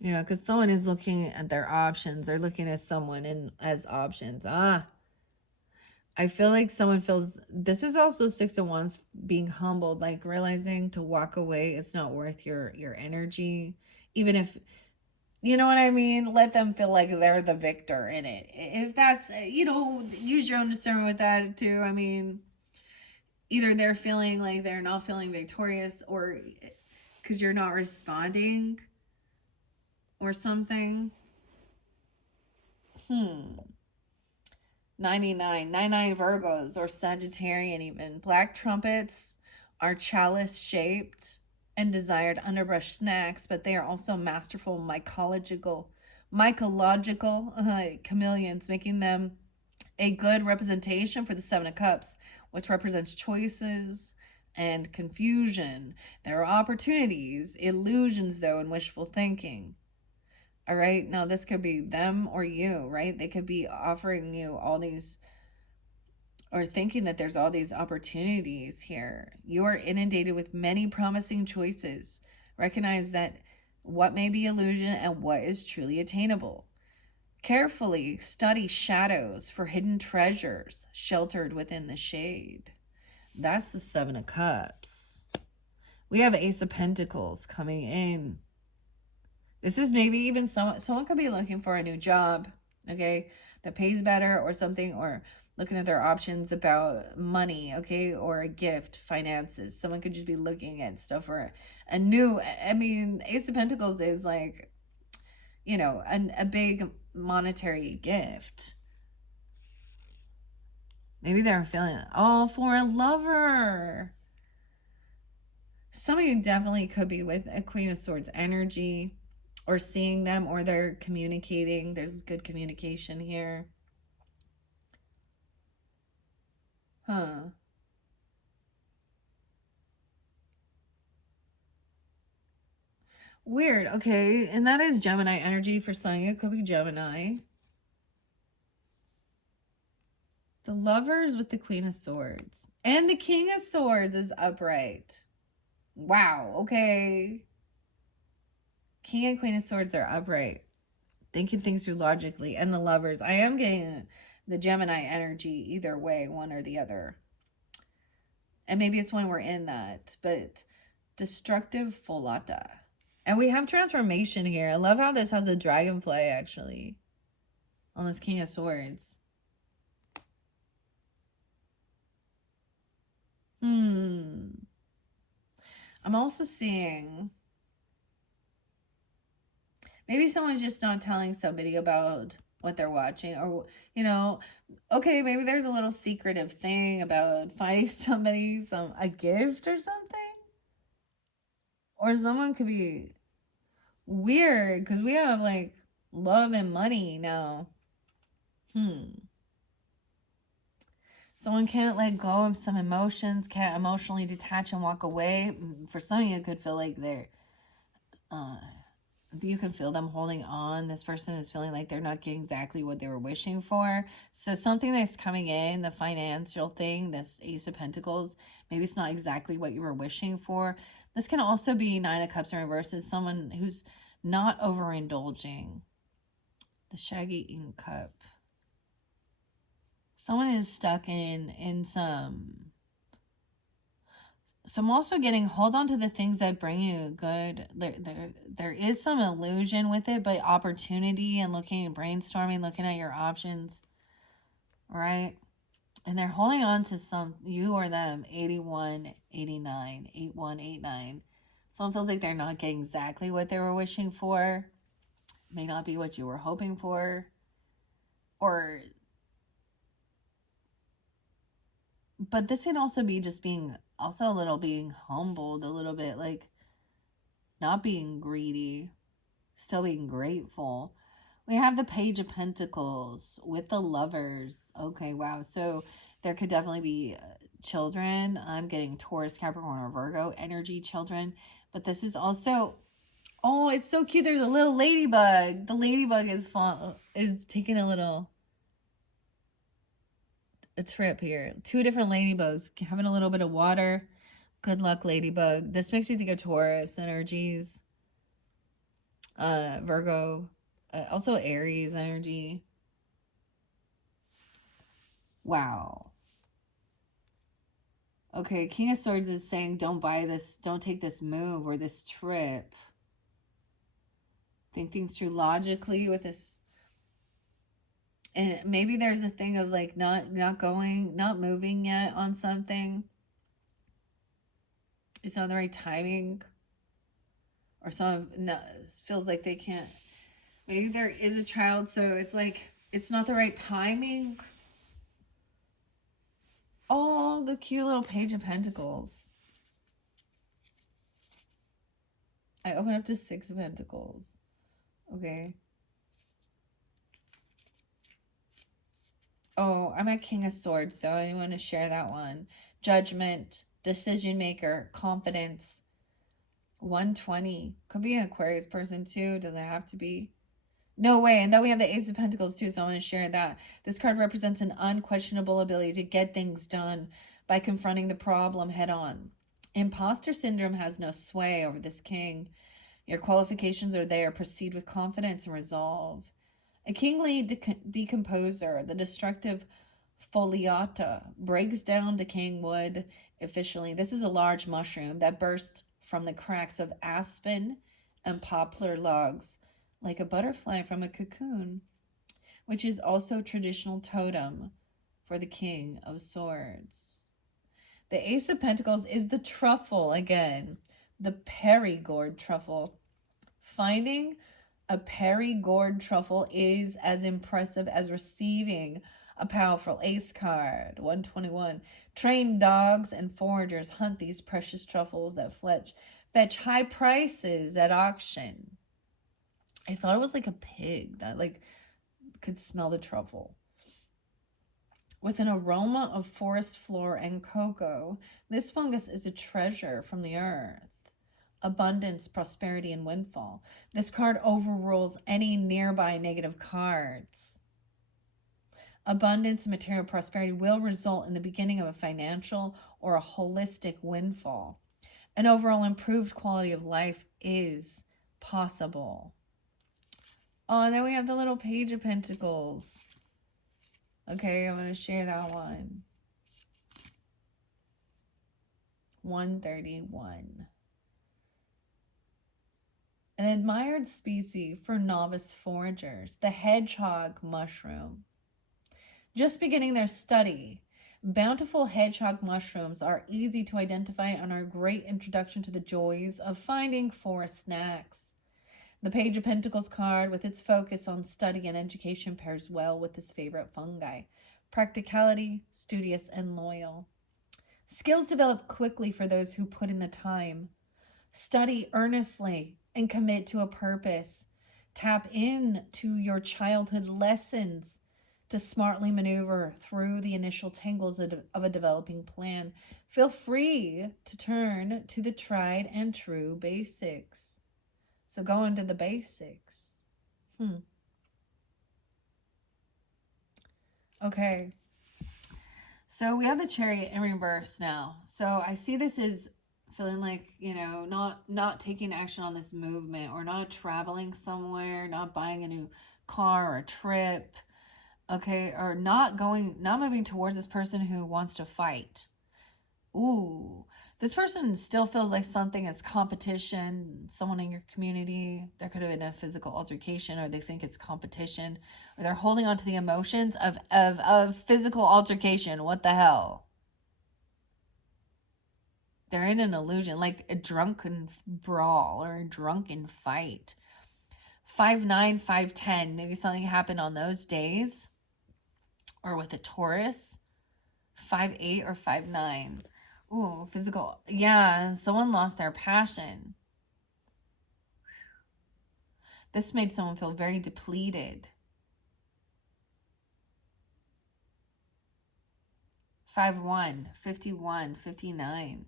Yeah, because someone is looking at their options or looking at someone in as options. I feel like someone feels this is also Six of Wands being humbled, like realizing to walk away, it's not worth your energy, even if you know what I mean. Let them feel like they're the victor in it. If that's use your own discernment with that too. I mean, either they're feeling like they're not feeling victorious, or because you're not responding or something. 99 Virgos or Sagittarian, even. Black trumpets are chalice shaped and desired underbrush snacks, but they are also masterful mycological chameleons, making them a good representation for the Seven of Cups, which represents choices and confusion. There are opportunities, illusions, though, and wishful thinking. All right. Now, this could be them or you, right? They could be offering you all these or thinking that there's all these opportunities here. You are inundated with many promising choices. Recognize that what may be illusion and what is truly attainable. Carefully study shadows for hidden treasures sheltered within the shade. That's the Seven of Cups. We have Ace of Pentacles coming in. This is maybe even someone could be looking for a new job, okay, that pays better or something, or looking at their options about money, okay, or a gift, finances. Someone could just be looking at stuff for a new, I mean, Ace of Pentacles is like, a big monetary gift. Maybe they're feeling, oh, for a lover. Some of you definitely could be with a Queen of Swords energy, or seeing them, or they're communicating. There's good communication here. Weird. Okay, and that is Gemini energy for some of you. It could be Gemini. The Lovers with the Queen of Swords. And the King of Swords is upright. Wow, okay. King and Queen of Swords are upright. Thinking things through logically. And the Lovers. I am getting the Gemini energy either way, one or the other. And maybe it's when we're in that. But destructive folata. And we have transformation here. I love how this has a dragonfly, actually. On this King of Swords. I'm also seeing maybe someone's just not telling somebody about what they're watching, or okay, maybe there's a little secretive thing about finding somebody a gift or something, or someone could be weird because we have like love and money now. Someone can't let go of some emotions, can't emotionally detach and walk away. For some of you, it could feel like you can feel them holding on. This person is feeling like they're not getting exactly what they were wishing for. So something that's coming in, the financial thing, this Ace of Pentacles, maybe it's not exactly what you were wishing for. This can also be Nine of Cups in reverse, is someone who's not overindulging. The Shaggy Ink Cup. Someone is stuck in some. So I'm also getting, hold on to the things that bring you good. There is some illusion with it, but opportunity and brainstorming, looking at your options, right? And they're holding on to some, you or them, 81, 89, 8189. Someone feels like they're not getting exactly what they were wishing for. May not be what you were hoping for. Or, but this can also be just being, also a little being humbled, a little bit like not being greedy, still being grateful. We have the Page of Pentacles with the Lovers. Okay, wow. So there could definitely be children. I'm getting Taurus, Capricorn, or Virgo energy children. But this is also, oh, it's so cute. There's a little ladybug. The ladybug is fun, is taking a trip here. Two different ladybugs having a little bit of water. Good luck, ladybug. This makes me think of Taurus energies. Virgo, also Aries energy. Wow. Okay, King of Swords is saying don't buy this, don't take this move or this trip. Think things through logically with this. And maybe there's a thing of like not moving yet on something. It's not the right timing. Or some no, feels like they can't. Maybe there is a child, so it's like it's not the right timing. Oh, the cute little Page of Pentacles. I open up to Six of Pentacles. Okay. Oh, I'm at King of Swords, so I want to share that one. Judgment, decision maker, confidence. 120. Could be an Aquarius person too. Doesn't have to be. No way. And then we have the Ace of Pentacles too, so I want to share that. This card represents an unquestionable ability to get things done by confronting the problem head on. Imposter syndrome has no sway over this king. Your qualifications are there. Proceed with confidence and resolve. A kingly decomposer, the destructive foliata, breaks down decaying wood efficiently. This is a large mushroom that bursts from the cracks of aspen and poplar logs like a butterfly from a cocoon, which is also traditional totem for the King of Swords. The Ace of Pentacles is the truffle again, the Perigord truffle. Finding a Perigord truffle is as impressive as receiving a powerful ace card. 121. Trained dogs and foragers hunt these precious truffles that fetch high prices at auction. I thought it was like a pig that like could smell the truffle. With an aroma of forest floor and cocoa, this fungus is a treasure from the earth. Abundance, prosperity, and windfall. This card overrules any nearby negative cards. Abundance and material prosperity will result in the beginning of a financial or a holistic windfall. An overall improved quality of life is possible. Oh, and then we have the little Page of Pentacles. Okay, I'm going to share that one. 131. An admired species for novice foragers, the hedgehog mushroom. Just beginning their study, bountiful hedgehog mushrooms are easy to identify and are a great introduction to the joys of finding forest snacks. The Page of Pentacles card, with its focus on study and education, pairs well with his favorite fungi. Practicality, studious, and loyal. Skills develop quickly for those who put in the time. Study earnestly and commit to a purpose. Tap into your childhood lessons to smartly maneuver through the initial tangles of a developing plan. Feel free to turn to the tried and true basics. So go into the basics. Okay. So we have the Chariot in reverse now. So I see this as feeling like, not taking action on this movement, or not traveling somewhere, not buying a new car or a trip, okay, or not moving towards this person who wants to fight. Ooh, This person still feels like something is competition, someone in your community. There could have been a physical altercation, or they think it's competition, or they're holding on to the emotions of physical altercation. What the hell? They're in an illusion, like a drunken brawl or a drunken fight. 5'9", 5'10", maybe something happened on those days. Or with a Taurus. 5'8" or 5'9". Ooh, physical. Yeah, someone lost their passion. This made someone feel very depleted. 5'1", 51, 59.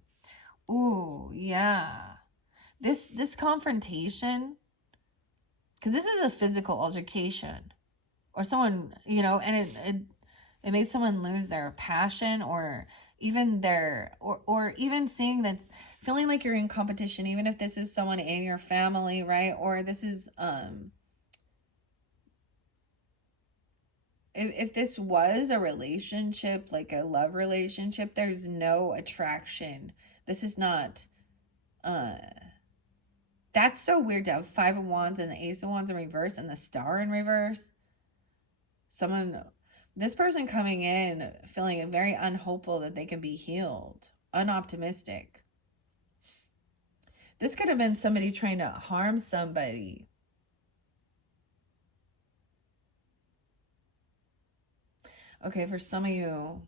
Ooh, yeah. This confrontation, because this is a physical altercation, or someone, and it made someone lose their passion, or even or even seeing that, feeling like you're in competition, even if this is someone in your family, right? Or this is if this was a relationship, like a love relationship, there's no attraction. This is not that's so weird to have 5 of Wands and the Ace of Wands in reverse and the Star in reverse. This person coming in feeling very unhopeful that they can be healed, unoptimistic. This could have been somebody trying to harm somebody. Okay, for some of you.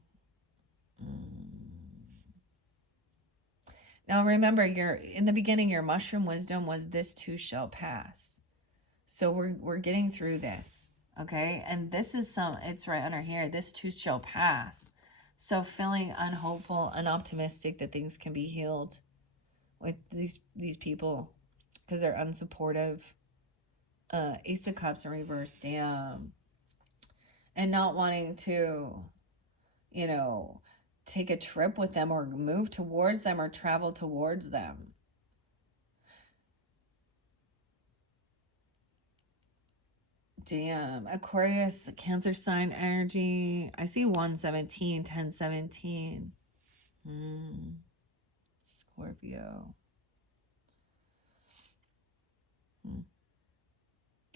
Now remember, in the beginning, your mushroom wisdom was this too shall pass. So we're getting through this, okay? And this is it's right under here. This too shall pass. So feeling unhopeful, unoptimistic that things can be healed with these people because they're unsupportive. Ace of Cups in reverse, damn. And not wanting to, take a trip with them or move towards them or travel towards them. Damn. Aquarius, Cancer sign energy. I see 117, 1017. Scorpio.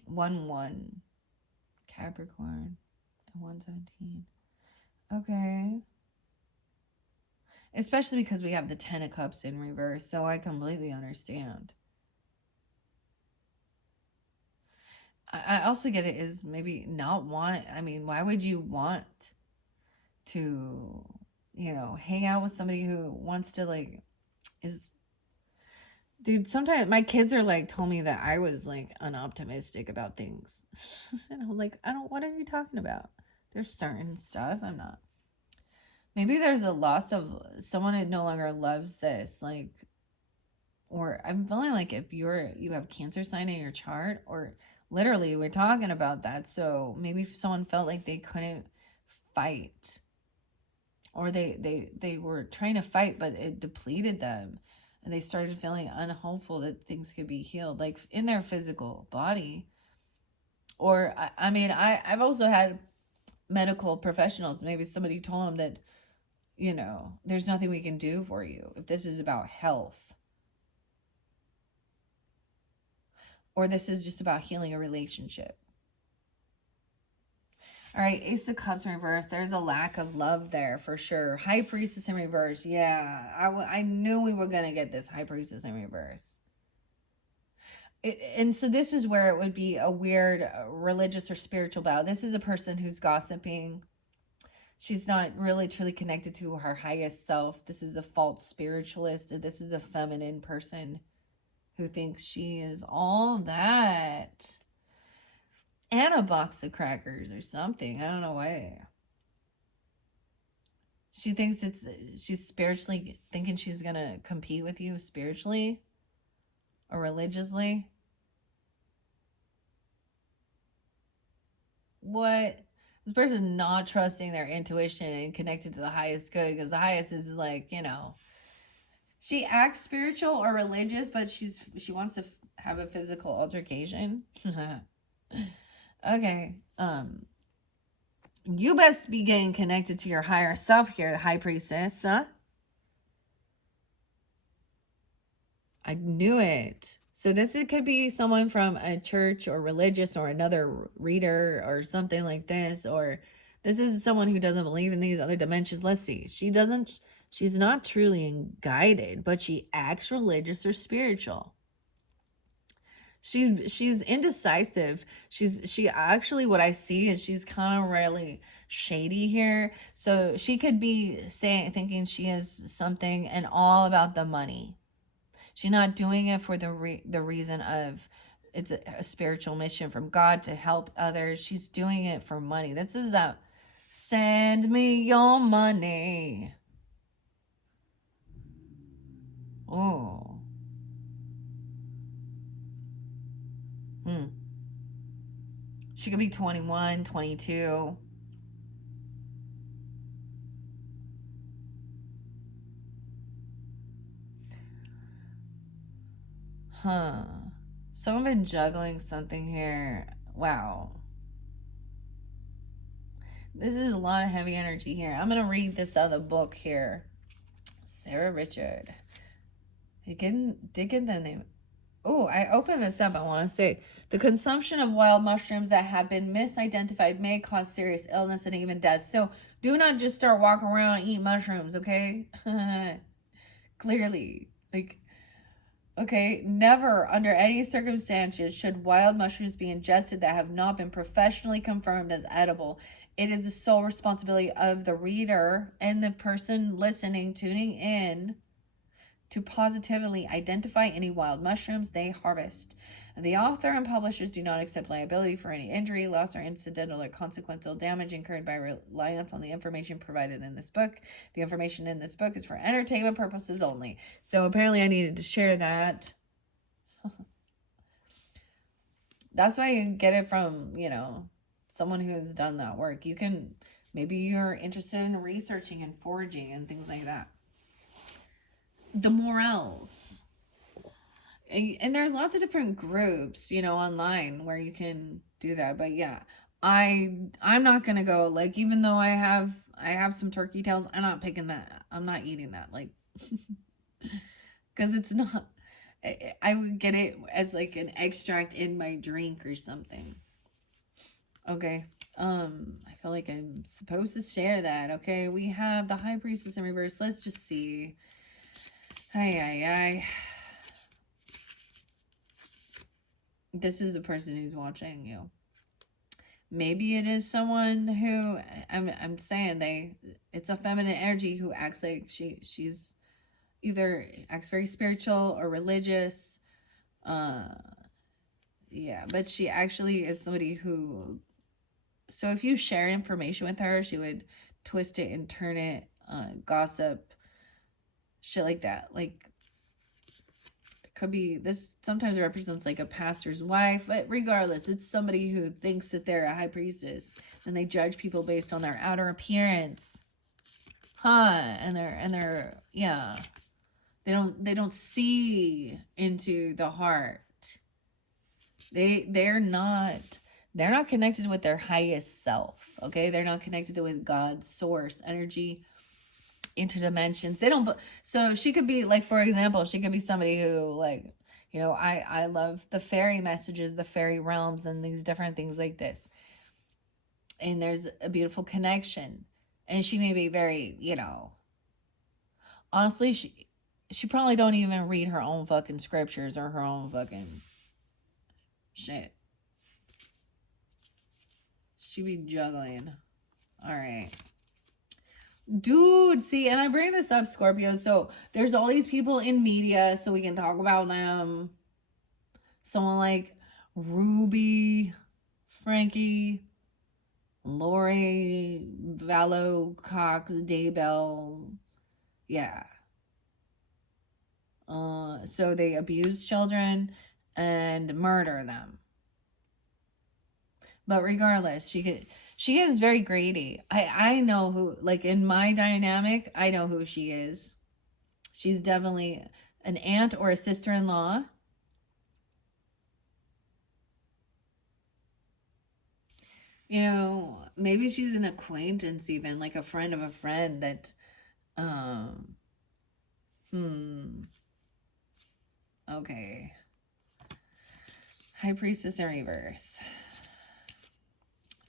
1-1. Capricorn. 117. Okay. Especially because we have the 10 of Cups in reverse, so I completely understand. I also get it is maybe not want. I mean, why would you want to, hang out with somebody who wants to is. Dude, sometimes my kids are told me that I was unoptimistic about things. And I'm like, what are you talking about? There's certain stuff I'm not. Maybe there's a loss of someone who no longer loves this, or I'm feeling like if you have Cancer sign in your chart, or literally we're talking about that. So maybe if someone felt like they couldn't fight, or they were trying to fight, but it depleted them, and they started feeling unhopeful that things could be healed, like in their physical body. Or I've also had medical professionals, maybe somebody told them that, there's nothing we can do for you if this is about health, or this is just about healing a relationship. All right, Ace of Cups in reverse. There's a lack of love there for sure. High Priestess in reverse. Yeah, I knew we were going to get this High Priestess in reverse. And so this is where it would be a weird religious or spiritual battle. This is a person who's gossiping. She's not really truly connected to her highest self. This is a false spiritualist. This is a feminine person who thinks she is all that. And a box of crackers or something. I don't know why. She thinks she's spiritually thinking she's going to compete with you spiritually or religiously. What? This person not trusting their intuition and connected to the highest good, because the highest is she acts spiritual or religious, but she wants to have a physical altercation. Okay. You best be getting connected to your higher self here, the High Priestess, huh? I knew it. So it could be someone from a church or religious or another reader or something like this, or this is someone who doesn't believe in these other dimensions. Let's see. She's not truly guided, but she acts religious or spiritual. She's indecisive. She actually, what I see is she's kind of really shady here. So she could be thinking she is something and all about the money. She's not doing it for the reason of it's a spiritual mission from God to help others. She's doing it for money. This is that send me your money. Oh. She could be 21, 22. Huh. Someone been juggling something here. Wow. This is a lot of heavy energy here. I'm going to read this other book here. Sarah Richard. Did get the name. Oh, I opened this up. I want to say the consumption of wild mushrooms that have been misidentified may cause serious illness and even death. So do not just start walking around and eat mushrooms, okay? Clearly. Okay, never under any circumstances should wild mushrooms be ingested that have not been professionally confirmed as edible. It is the sole responsibility of the reader and the person listening, tuning in, to positively identify any wild mushrooms they harvest. The author and publishers do not accept liability for any injury, loss, or incidental or consequential damage incurred by reliance on the information provided in this book. The information in this book is for entertainment purposes only. So apparently I needed to share that. That's why you get it from, someone who's done that work. Maybe you're interested in researching and foraging and things like that. The morels. And there's lots of different groups, online where you can do that. But yeah, I'm not gonna go, even though I have some turkey tails, I'm not picking that. I'm not eating that, because it's not. I would get it as an extract in my drink or something. Okay. I feel like I'm supposed to share that. Okay, we have the High Priestess in reverse. Let's just see. Ay. This is the person who's watching you. Maybe it is someone who I'm saying it's a feminine energy who acts like she's either acts very spiritual or religious. Yeah, but she actually is somebody who, so if you share information with her, she would twist it and turn it, gossip, shit like that. Could be, this sometimes represents a pastor's wife, but regardless, it's somebody who thinks that they're a high priestess and they judge people based on their outer appearance. And they're yeah. They don't see into the heart. They're not connected with their highest self. Okay? They're not connected with God's source, energy, interdimensions. They don't. So she could be for example, she could be somebody who I love the fairy messages, the fairy realms, and these different things like this. And there's a beautiful connection, and she may be very, honestly, she probably don't even read her own fucking scriptures or her own fucking shit. She be juggling. All right. Dude, see, and I bring this up, Scorpio, so there's all these people in media, so we can talk about them. Someone like Ruby, Frankie, Lori, Vallow, Cox, Daybell. Yeah. So they abuse children and murder them. But regardless, she is very greedy. I know who, in my dynamic, I know who she is. She's definitely an aunt or a sister-in-law. Maybe she's an acquaintance, even a friend of a friend that Okay. High Priestess in reverse.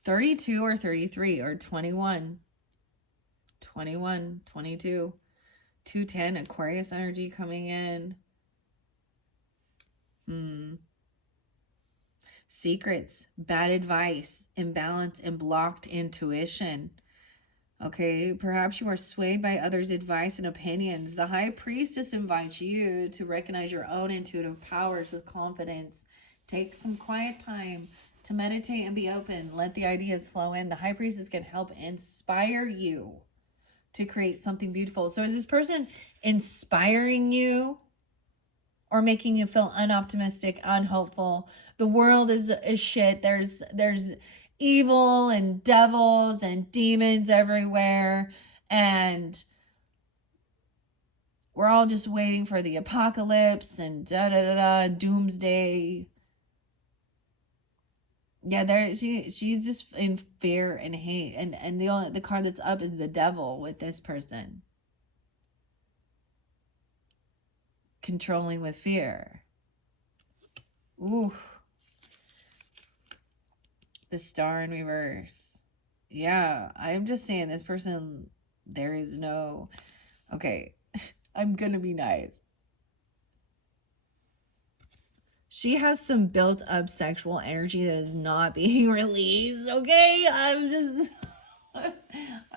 32 or 33 or 21. 21, 22. 210, Aquarius energy coming in. Secrets, bad advice, imbalance, and blocked intuition. Okay, perhaps you are swayed by others' advice and opinions. The High Priestess invites you to recognize your own intuitive powers with confidence. Take some quiet time to meditate and be open. Let the ideas flow in. The High Priestess can help inspire you to create something beautiful. So is this person inspiring you or making you feel unoptimistic, unhopeful? The world is shit. There's evil and devils and demons everywhere, and we're all just waiting for the apocalypse and doomsday. Yeah, she's just in fear and hate, and the card that's up is the devil with this person. Controlling with fear. Ooh. The Star in reverse. Yeah, I'm just saying this person, there is no... Okay, I'm gonna be nice. She has some built up sexual energy that is not being released, okay? I'm just...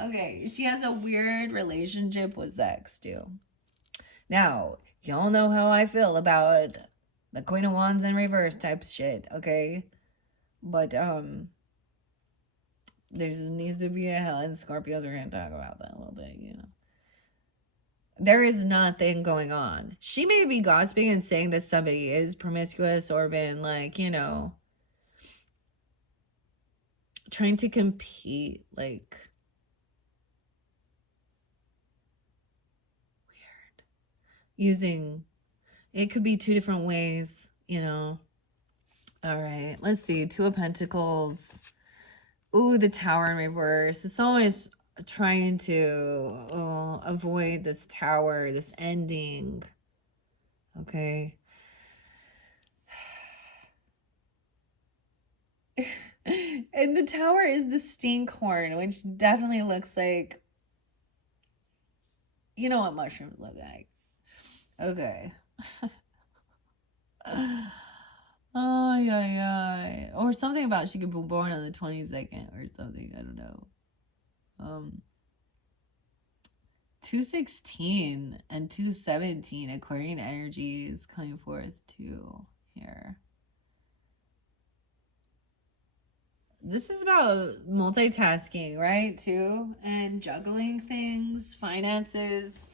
Okay, she has a weird relationship with sex, too. Now, y'all know how I feel about the Queen of Wands in reverse type shit, okay? But, there needs to be a hell, and Scorpios are going to talk about that a little bit, you know. There is nothing going on. She may be gossiping and saying that somebody is promiscuous or been, like, you know, trying to compete, like, weird. Using, it could be two different ways, you know. All right, let's see. Two of Pentacles. Ooh, the Tower in reverse. Someone is trying to avoid this tower, this ending. Okay. And the tower is the stinkhorn, which definitely looks like... You know what mushrooms look like. Okay. Oh, yeah. Or something about she could be born on the 22nd or something. I don't know. 216 and 217 Aquarian energy is coming forth too here. This is about multitasking, right? Too, and juggling things, finances,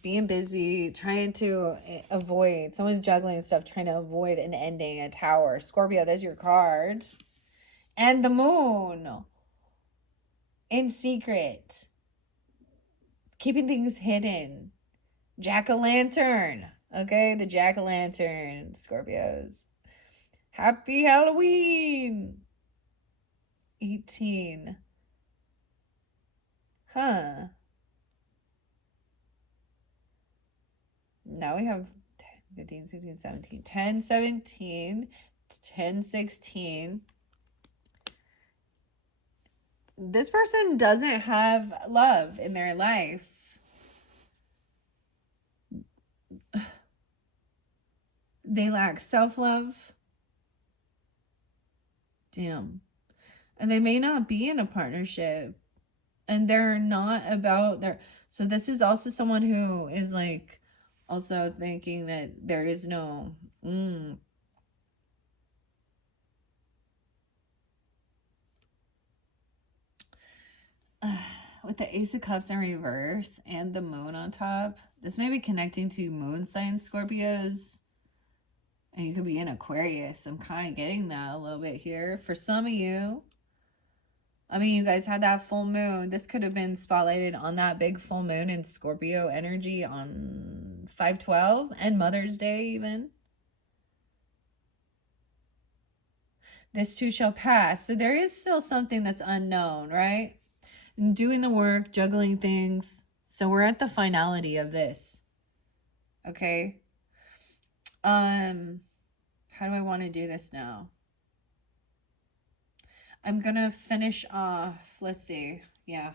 being busy, trying to avoid... Someone's juggling stuff, trying to avoid an ending, a tower. Scorpio, there's your card. And the moon. In secret. Keeping things hidden. Jack-o'-lantern. Okay, the jack-o'-lantern, Scorpios. Happy Halloween. 18. Huh. Now we have 15, 16, 17. 10, 17. 10, 16. This person doesn't have love in their life. They lack self-love. Damn. And they may not be in a partnership. And they're not about their... So this is also someone who is like also thinking that there is no... With the Ace of Cups in reverse and the moon on top, this may be connecting to moon sign Scorpios. And you could be in Aquarius. I'm kind of getting that a little bit here. For some of you, I mean, you guys had that full moon. This could have been spotlighted on that big full moon in Scorpio energy on 5/12 and Mother's Day even. This too shall pass. So there is still something that's unknown, right? And doing the work, juggling things. So we're at the finality of this. Okay? How do I want to do this now? I'm gonna finish off. Let's see. Yeah.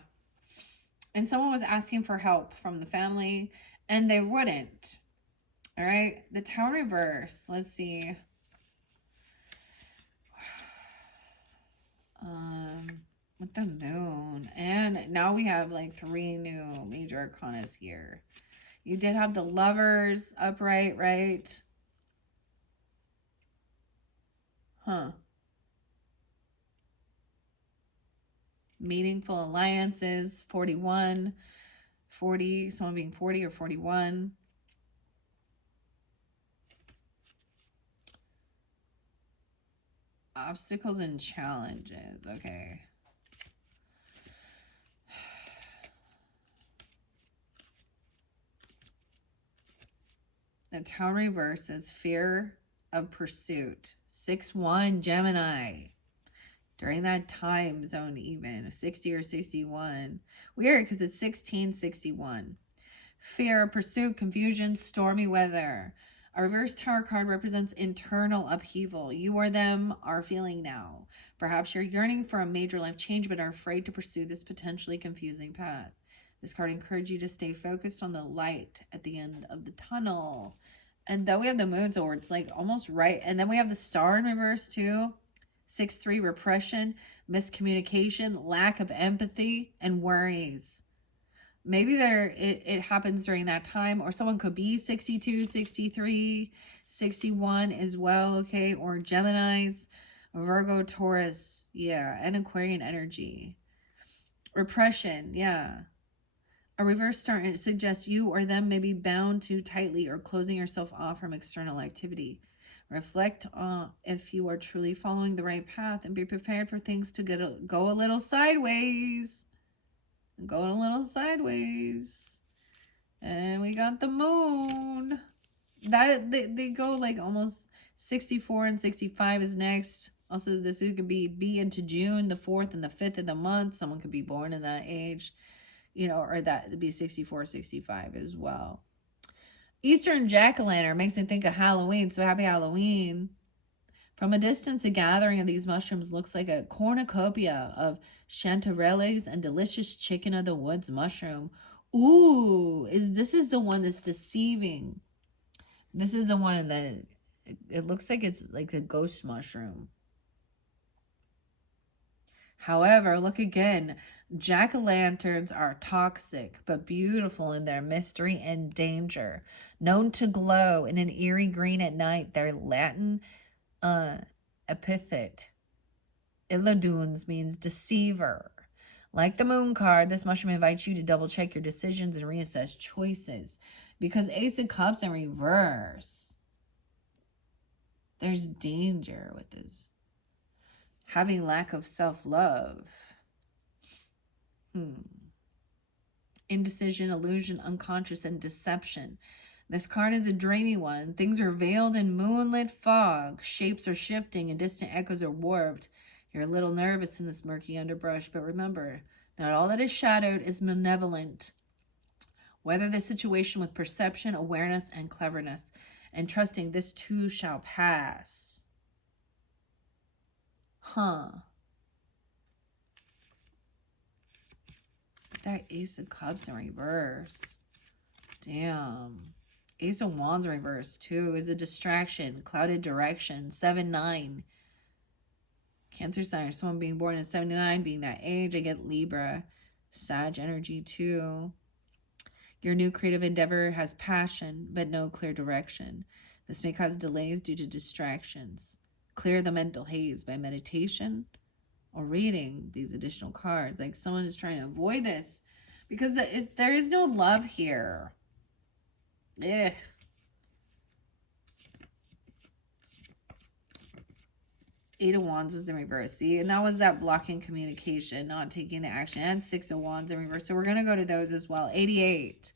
And someone was asking for help from the family, and they wouldn't. All right. The Tower reverse. Let's see. Um, with the moon, and now we have like 3 new major arcanas here. You did have the Lovers upright, right? Huh. Meaningful alliances, 41, 40, someone being 40 or 41. Obstacles and challenges. Okay. The Tower reverse is fear of pursuit. 6-1 Gemini. During that time zone, even 60 or 61. Weird because it's 1661. Fear, pursuit, confusion, stormy weather. A reverse tower card represents internal upheaval. You or them are feeling now. Perhaps you're yearning for a major life change but are afraid to pursue this potentially confusing path. This card encourages you to stay focused on the light at the end of the tunnel. And then we have the moon, so it's like almost right. And then we have the star in reverse too. 6-3 repression, miscommunication, lack of empathy, and worries. Maybe it happens during that time, or someone could be 62, 63, 61 as well, okay? Or Geminis, Virgo, Taurus, yeah, and Aquarian energy. Repression, yeah. A reverse star suggests you or them may be bound too tightly or closing yourself off from external activity. Reflect on if you are truly following the right path and be prepared for things to go a little sideways. Going a little sideways. And we got the moon. That they go like almost 64 and 65 is next. Also, this could be into June, the 4th and the 5th of the month. Someone could be born in that age, or that would be 64, 65 as well. Eastern jack-o'-lantern makes me think of Halloween, so happy Halloween. From a distance, a gathering of these mushrooms looks like a cornucopia of chanterelles and delicious chicken of the woods mushroom. Ooh, this is the one that's deceiving. This is the one that it looks like it's like a ghost mushroom. However, look again. Jack-o'-lanterns are toxic but beautiful in their mystery and danger. Known to glow in an eerie green at night, their Latin uh, epithet Illudunes means deceiver. Like the moon card, this mushroom invites you to double check your decisions and reassess choices. Because Ace of Cups in reverse, there's danger with this. Having lack of self-love. Indecision, illusion, unconscious, and deception. This card is a dreamy one. Things are veiled in moonlit fog. Shapes are shifting and distant echoes are warped. You're a little nervous in this murky underbrush, but remember, not all that is shadowed is malevolent. Weather this situation with perception, awareness, and cleverness, and trusting this too shall pass. Huh. That Ace of Cups in reverse. Damn. Ace of Wands in reverse, too, is a distraction. Clouded direction. 7-9. Cancer sign or someone being born in 79, being that age. I get Libra. Sag energy, too. Your new creative endeavor has passion, but no clear direction. This may cause delays due to distractions. Clear the mental haze by meditation or reading these additional cards. Like someone is trying to avoid this because there is no love here. Ugh. Eight of Wands was in reverse. See, and that was that blocking communication, not taking the action. And Six of Wands in reverse. So we're going to go to those as well. 88.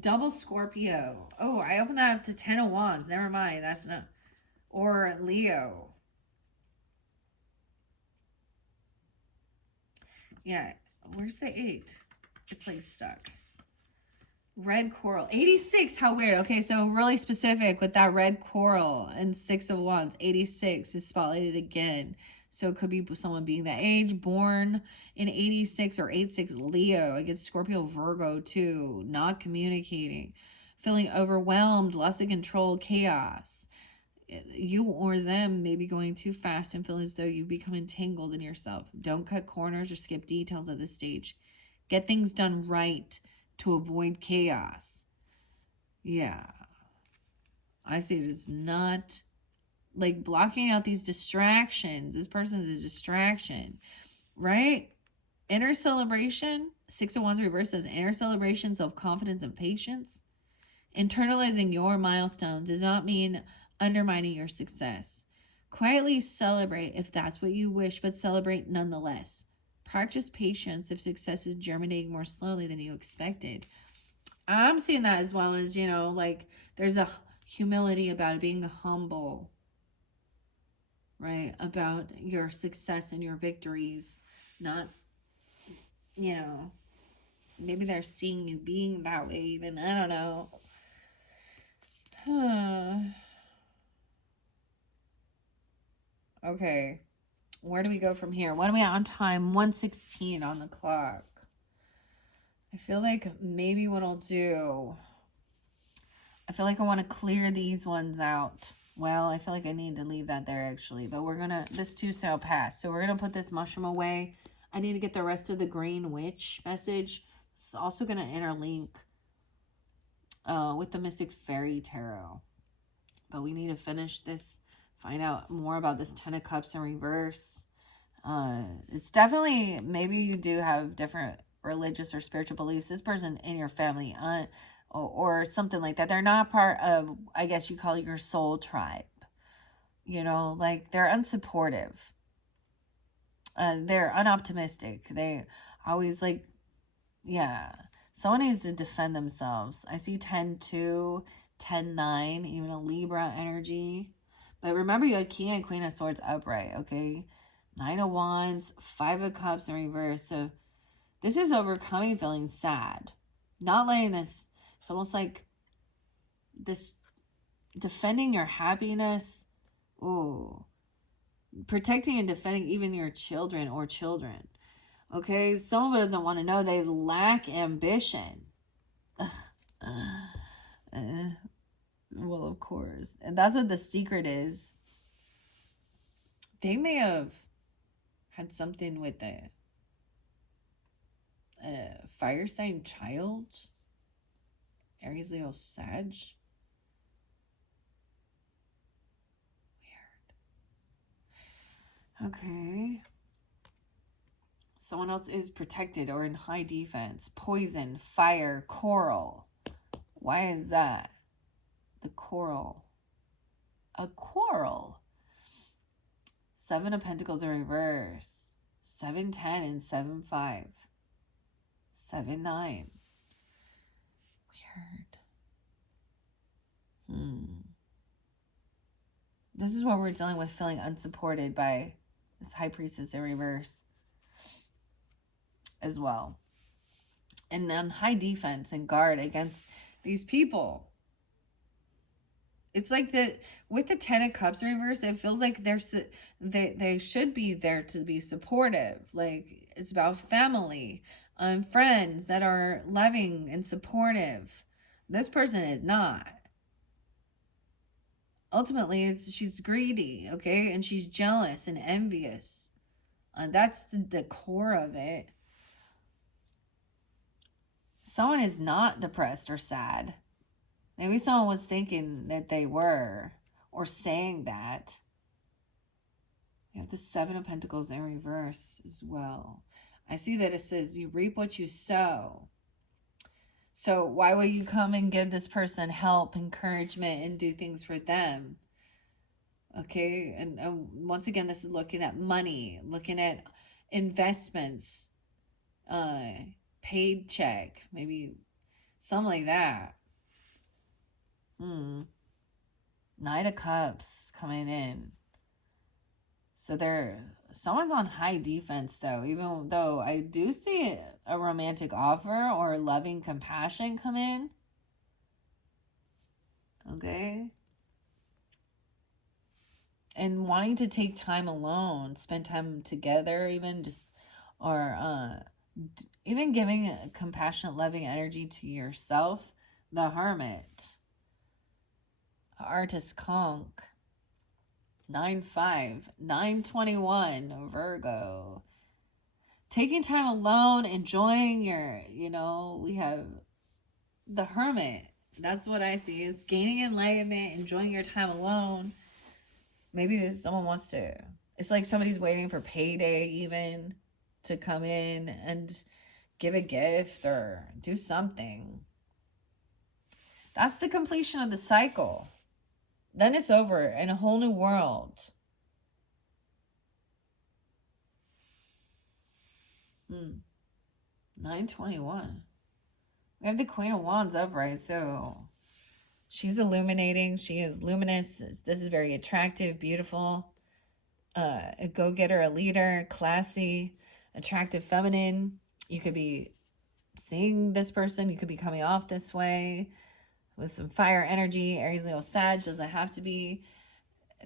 Double Scorpio. Oh, I opened that up to 10 of Wands. Never mind. That's not. Or Leo. Yeah. Where's the 8? It's like stuck. Red coral. 86. How weird. Okay, so really specific with that red coral and Six of Wands. 86 is spotlighted again. So it could be someone being that age, born in 86 or 86 Leo. It gets Scorpio, Virgo too. Not communicating. Feeling overwhelmed, loss of control, chaos. You or them may be going too fast and feel as though you become entangled in yourself. Don't cut corners or skip details at this stage. Get things done right to avoid chaos. Yeah. I see it as not like blocking out these distractions. This person is a distraction, right? Inner celebration, Six of Wands reverse says inner celebration, self confidence, and patience. Internalizing your milestones does not mean undermining your success. Quietly celebrate if that's what you wish, but celebrate nonetheless. Practice patience if success is germinating more slowly than you expected. I'm seeing that as well as, like there's a humility about it, being humble, right? About your success and your victories. Not, you know, maybe they're seeing you being that way, even. I don't know. Okay. Where do we go from here? What are we at on time? 1:16 on the clock. I feel like maybe what I'll do, I feel like I want to clear these ones out. Well, I feel like I need to leave that there actually, but this too shall pass. So we're going to put this mushroom away. I need to get the rest of the Green Witch message. It's also going to interlink with the Mystic Fairy Tarot. But we need to finish this, find out more about this Ten of Cups in reverse. It's definitely, maybe you do have different religious or spiritual beliefs. This person in your family, or something like that. They're not part of, I guess you call it your soul tribe. Like they're unsupportive. They're unoptimistic. They always yeah. Someone needs to defend themselves. I see 10-2, 10-9, even a Libra energy. But remember, you had King and Queen of Swords upright, okay? 9 of Wands, 5 of Cups in reverse. So this is overcoming feeling sad. Not letting this, it's almost like this defending your happiness. Ooh. Protecting and defending even your children or children. Okay? Someone doesn't want to know they lack ambition. Well, of course. And that's what the secret is. They may have had something with a fire sign child. Aries, Leo, Sag. Weird. Okay. Someone else is protected or in high defense. Poison, fire, coral. Why is that? The coral. A coral. 7 of Pentacles in reverse. 7-10 and 7-5. 7-9. Weird. This is what we're dealing with, feeling unsupported by this High Priestess in reverse as well. And on high defense and guard against these people. It's like with the 10 of Cups in reverse, it feels like they should be there to be supportive. Like it's about family, friends that are loving and supportive. This person is not. Ultimately, she's greedy, okay? And she's jealous and envious. That's the core of it. Someone is not depressed or sad. Maybe someone was thinking that they were, or saying that. You have the 7 of Pentacles in reverse as well. I see that it says you reap what you sow. So why will you come and give this person help, encouragement, and do things for them? Okay, and once again, this is looking at money, looking at investments, paid check, maybe something like that. Knight of Cups coming in. So they're someone's on high defense though, even though I do see a romantic offer or loving compassion come in. Okay. And wanting to take time alone, spend time together, even just, or even giving a compassionate, loving energy to yourself. The Hermit, Artist Conch, 9/5, 9/21, Virgo. Taking time alone, enjoying we have the Hermit. That's what I see is gaining enlightenment, enjoying your time alone. Maybe someone wants to, it's like somebody's waiting for payday even to come in and give a gift or do something. That's the completion of the cycle. Then it's over in a whole new world. 9/21. We have the Queen of Wands upright, so she's illuminating. She is luminous. This is very attractive, beautiful. A go-getter, a leader, classy, attractive, feminine. You could be seeing this person. You could be coming off this way with some fire energy. Aries, Leo, Sag doesn't have to be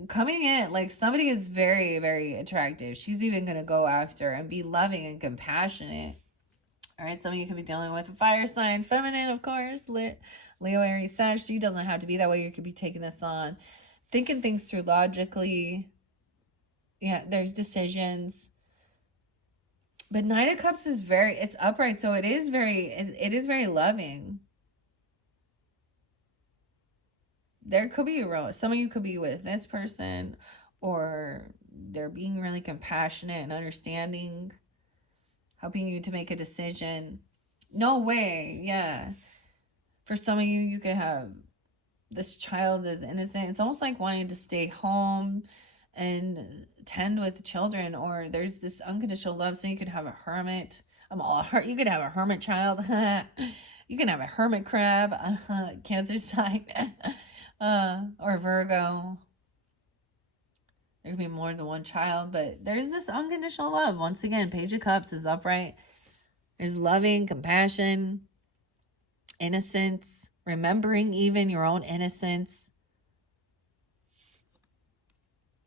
coming in. Like somebody is very, very attractive. She's even going to go after and be loving and compassionate. All right, some of you could be dealing with a fire sign, feminine, of course. Leo, Aries, Sag. She doesn't have to be that way. You could be taking this on, thinking things through logically. Yeah, there's decisions. But Nine of Cups is it's upright, so it is very loving. There could be some of you could be with this person, or they're being really compassionate and understanding, helping you to make a decision. No way, yeah. For some of you, you could have this child is innocent. It's almost like wanting to stay home and tend with children, or there's this unconditional love. So you could have a hermit. You could have a hermit child. You can have a hermit crab, Cancer sign, or Virgo. There could be more than one child, but there's this unconditional love. Once again, Page of Cups is upright. There's loving, compassion, innocence, remembering even your own innocence.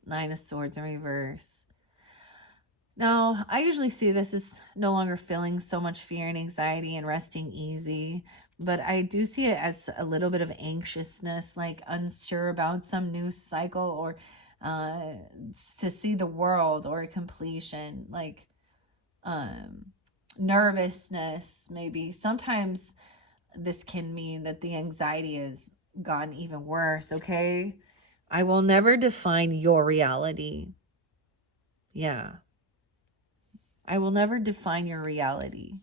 Nine of Swords in reverse. Now, I usually see this as no longer feeling so much fear and anxiety and resting easy, but I do see it as a little bit of anxiousness, like unsure about some new cycle, or to see the world, or a completion, like nervousness maybe. Sometimes this can mean that the anxiety has gotten even worse, okay? I will never define your reality. Yeah. I will never define your reality.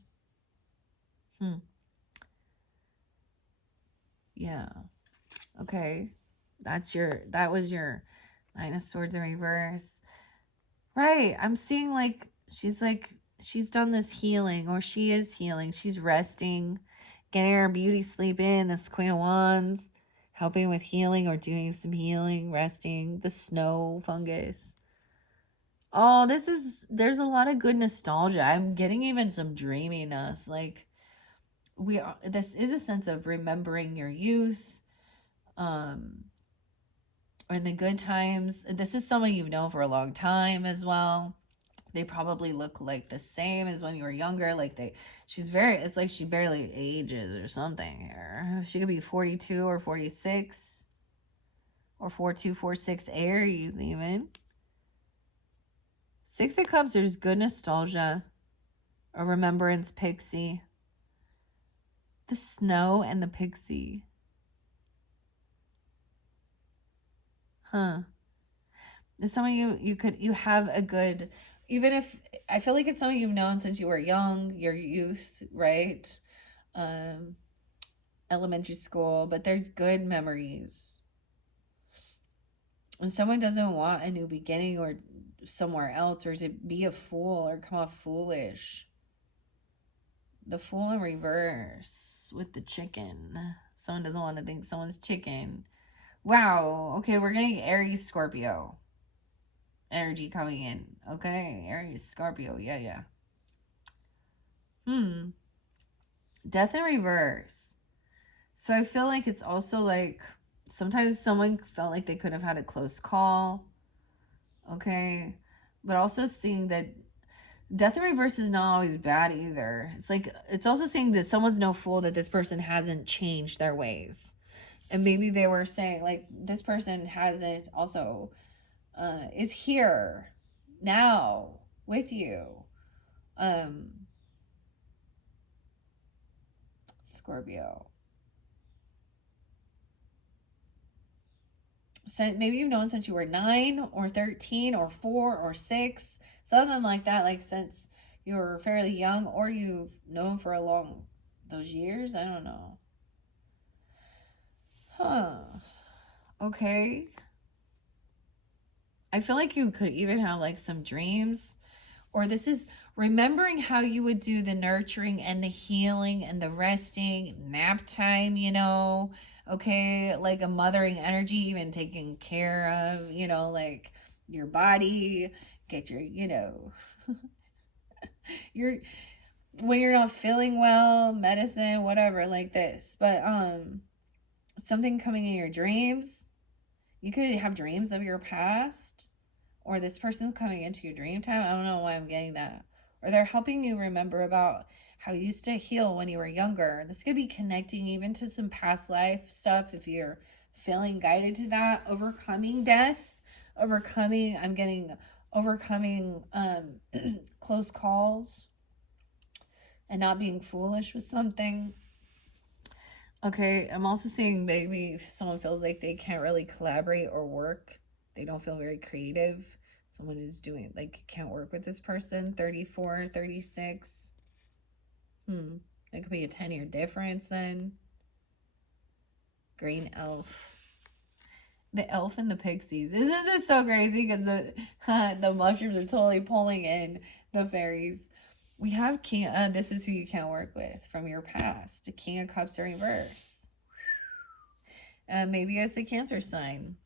Yeah. Okay. That was your Nine of Swords in reverse. Right. I'm seeing she's done this healing, or she is healing. She's resting, getting her beauty sleep in. This Queen of Wands, helping with healing or doing some healing, resting. The snow fungus. Oh, there's a lot of good nostalgia. I'm getting even some dreaminess. Like this is a sense of remembering your youth, or in the good times. This is someone you've known for a long time as well. They probably look like the same as when you were younger. It's like she barely ages or something here. She could be 42 or 46, or 42, 46 Aries even. Six of Cups, there's good nostalgia, a remembrance pixie. The snow and the pixie. Huh. Some of you have a good, even if, I feel like it's someone you've known since you were young, your youth, right? Elementary school, but there's good memories. And someone doesn't want a new beginning or somewhere else, or to be a fool or come off foolish. The Fool in reverse with the chicken. Someone doesn't want to think someone's chicken. Wow. Okay, we're getting Aries, Scorpio. energy coming in. Okay, Aries, Scorpio. Yeah. Death in reverse. So I feel like it's also like sometimes someone felt like they could have had a close call. Okay. But also seeing that death in reverse is not always bad either. It's like, it's also saying that someone's no fool, that this person hasn't changed their ways. And maybe they were saying, like, this person hasn't also, is here now with you. Um, Scorpio. So maybe you've known since you were 9 or 13 or 4 or 6, something like that, like since you were fairly young, or you've known for a long, those years. I don't know. Huh. Okay. I feel like you could even have like some dreams, or this is remembering how you would do the nurturing and the healing and the resting, nap time, okay, like a mothering energy, even taking care of, like your body, get your, your, when you're not feeling well, medicine, whatever, like this. But something coming in your dreams, you could have dreams of your past, or this person's coming into your dream time. I don't know why I'm getting that. Or they're helping you remember about how you used to heal when you were younger. This could be connecting even to some past life stuff if you're feeling guided to that. Overcoming death, I'm getting overcoming close calls and not being foolish with something. Okay, I'm also seeing maybe if someone feels like they can't really collaborate or work, they don't feel very creative. Someone is doing, like, can't work with this person, 34, 36. It could be a 10-year difference then. Green elf. The elf and the pixies. Isn't this so crazy? Because the mushrooms are totally pulling in the fairies. We have King. This is who you can't work with from your past. King of Cups in reverse. Maybe it's a Cancer sign.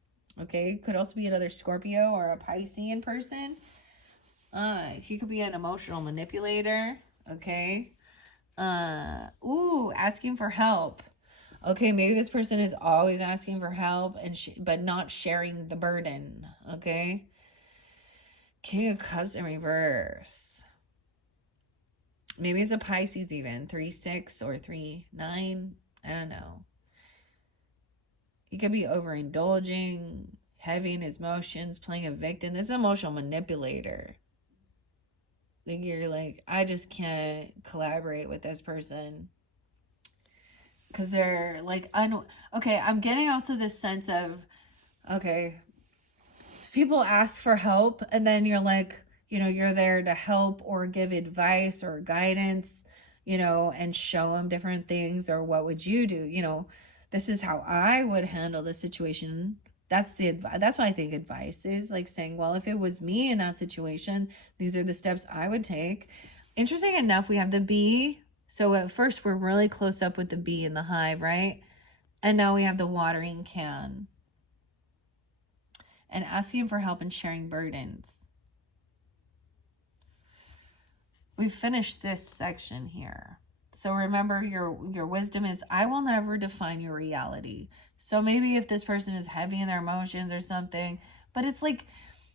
Okay, could also be another Scorpio or a Piscean person. He could be an emotional manipulator. Okay. Asking for help. Okay, maybe this person is always asking for help but not sharing the burden. Okay. King of Cups in reverse. Maybe it's a Pisces even 3-6 or 3-9. I don't know. He could be overindulging, heavy in his emotions, playing a victim. This is an emotional manipulator. Like you're like, I just can't collaborate with this person because they're like, okay, I'm getting also this sense of, okay, people ask for help and then you're like, you're there to help or give advice or guidance, and show them different things, or what would you do, this is how I would handle the situation. That's the advice. That's what I think advice is, like saying, well, if it was me in that situation, these are the steps I would take. Interesting enough, we have the bee. So at first we're really close up with the bee in the hive, right? And now we have the watering can and asking for help and sharing burdens. We've finished this section here. So remember, your wisdom is, I will never define your reality. So maybe if this person is heavy in their emotions or something, but it's like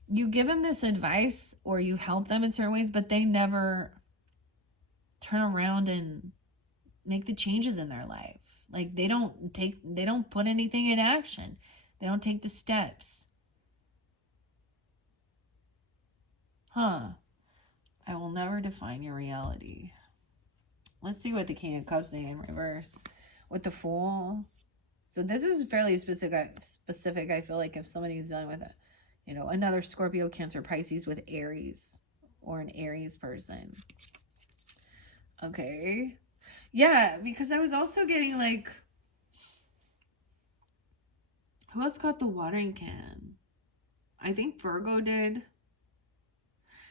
you give them this advice or you help them in certain ways, but they never turn around and make the changes in their life. Like they don't put anything in action. They don't take the steps. I will never define your reality. Let's see what the King of Cups say in reverse. With the Fool. So this is fairly specific. I feel like if somebody's dealing with another Scorpio, Cancer, Pisces with Aries, or an Aries person. Okay. Yeah, because I was also getting like, who else got the watering can? I think Virgo did.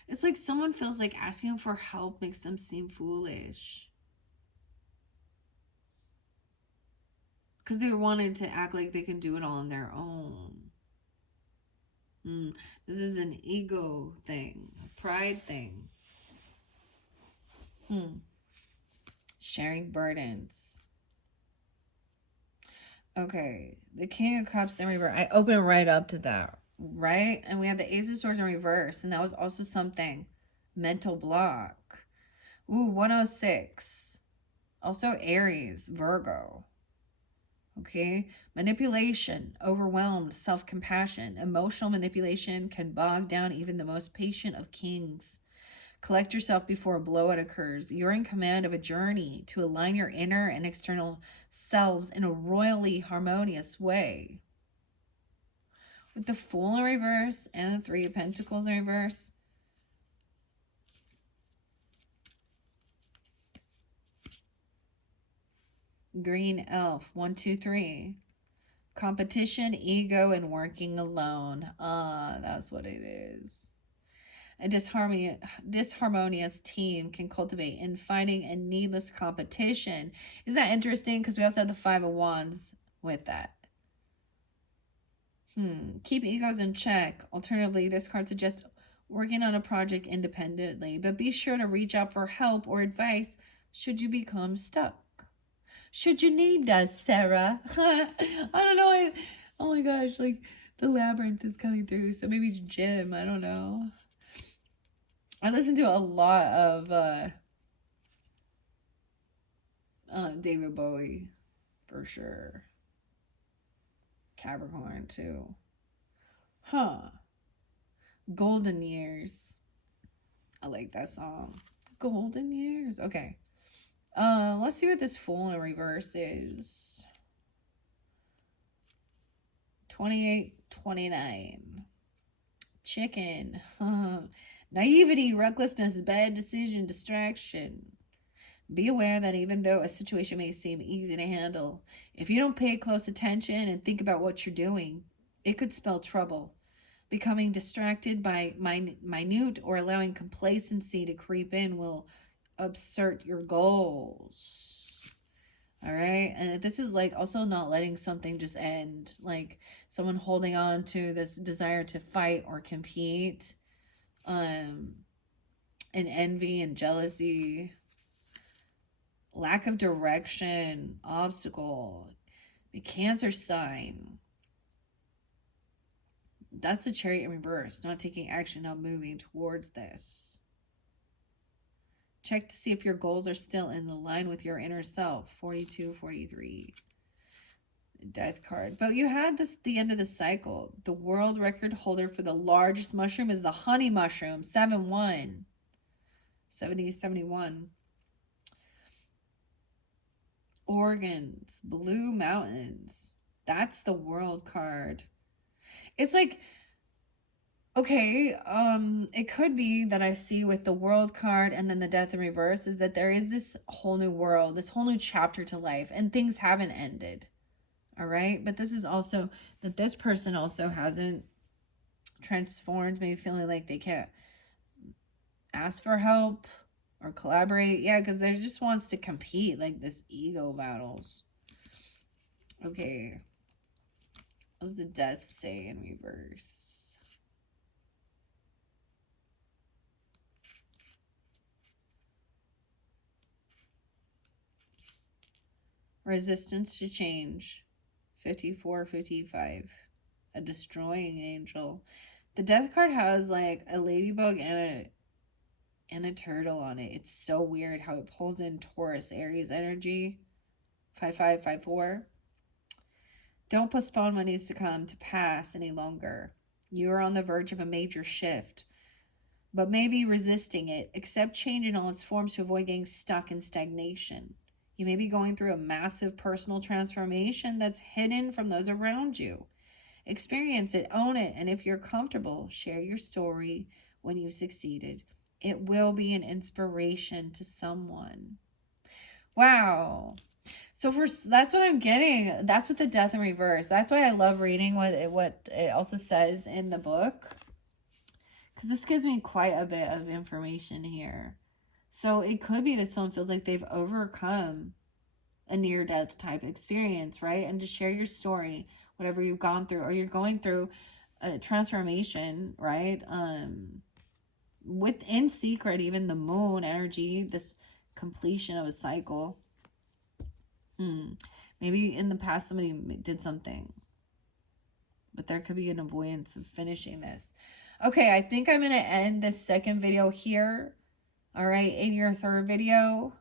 It's like someone feels like asking for help makes them seem foolish. Because they wanted to act like they can do it all on their own. Mm. This is an ego thing, a pride thing. Sharing burdens. Okay, the King of Cups in reverse. I open right up to that, right? And we have the Ace of Swords in reverse, and that was also something. Mental block. Ooh, 106. Also Aries, Virgo. Okay, manipulation, overwhelmed, self compassion. Emotional manipulation can bog down even the most patient of kings. Collect yourself before a blowout occurs. You're in command of a journey to align your inner and external selves in a royally harmonious way. With the Fool in reverse and the Three of Pentacles in reverse, Green Elf, 1, 2, 3. Competition, ego, and working alone. That's what it is. A disharmonious team can cultivate infighting and needless competition. Isn't that interesting? Because we also have the Five of Wands with that. Keep egos in check. Alternatively, this card suggests working on a project independently, but be sure to reach out for help or advice should you become stuck. Should you need us, Sarah? I don't know. Oh my gosh, like the labyrinth is coming through, so maybe it's Jim. I don't know. I listen to a lot of David Bowie, for sure. Capricorn, too. Huh. Golden Years. I like that song. Golden Years. Okay. Let's see what this Fool in reverse is. 28, 29. Chicken. Naivety, recklessness, bad decision, distraction. Be aware that even though a situation may seem easy to handle, if you don't pay close attention and think about what you're doing, it could spell trouble. Becoming distracted by minute or allowing complacency to creep in will upset your goals. All right. And this is like also not letting something just end, like someone holding on to this desire to fight or compete, and envy and jealousy, lack of direction, obstacle, the Cancer sign. That's the Chariot in reverse, not taking action, not moving towards this. Check to see if your goals are still in line with your inner self. 42, 43. Death card. But you had this the end of the cycle. The world record holder for the largest mushroom is the honey mushroom. 7-1. 71. Organs. Blue mountains. That's the world card. It's like, okay, it could be that I see with the world card and then the death in reverse is that there is this whole new world, this whole new chapter to life, and things haven't ended. All right. But this is also that this person also hasn't transformed, maybe feeling like they can't ask for help or collaborate. Yeah, because there just wants to compete, like this ego battles. Okay. What does the death say in reverse? Resistance to change. 54, 55. A destroying angel. The death card has like a ladybug and a turtle on it. It's so weird how it pulls in Taurus, Aries energy. 55, 54. Don't postpone what needs to come to pass any longer. You are on the verge of a major shift, but maybe resisting it. Accept change in all its forms to avoid getting stuck in stagnation. You may be going through a massive personal transformation that's hidden from those around you. Experience it, own it, and if you're comfortable, share your story when you succeeded. It will be an inspiration to someone. Wow. So that's what I'm getting. That's what the death in reverse. That's why I love reading what it also says in the book, because this gives me quite a bit of information here. So it could be that someone feels like they've overcome a near-death type experience, right? And to share your story, whatever you've gone through or you're going through, a transformation, right? Within secret, even the moon energy, this completion of a cycle. Maybe in the past somebody did something, but there could be an avoidance of finishing this. Okay, I think I'm going to end this second video here. All right, in your third video,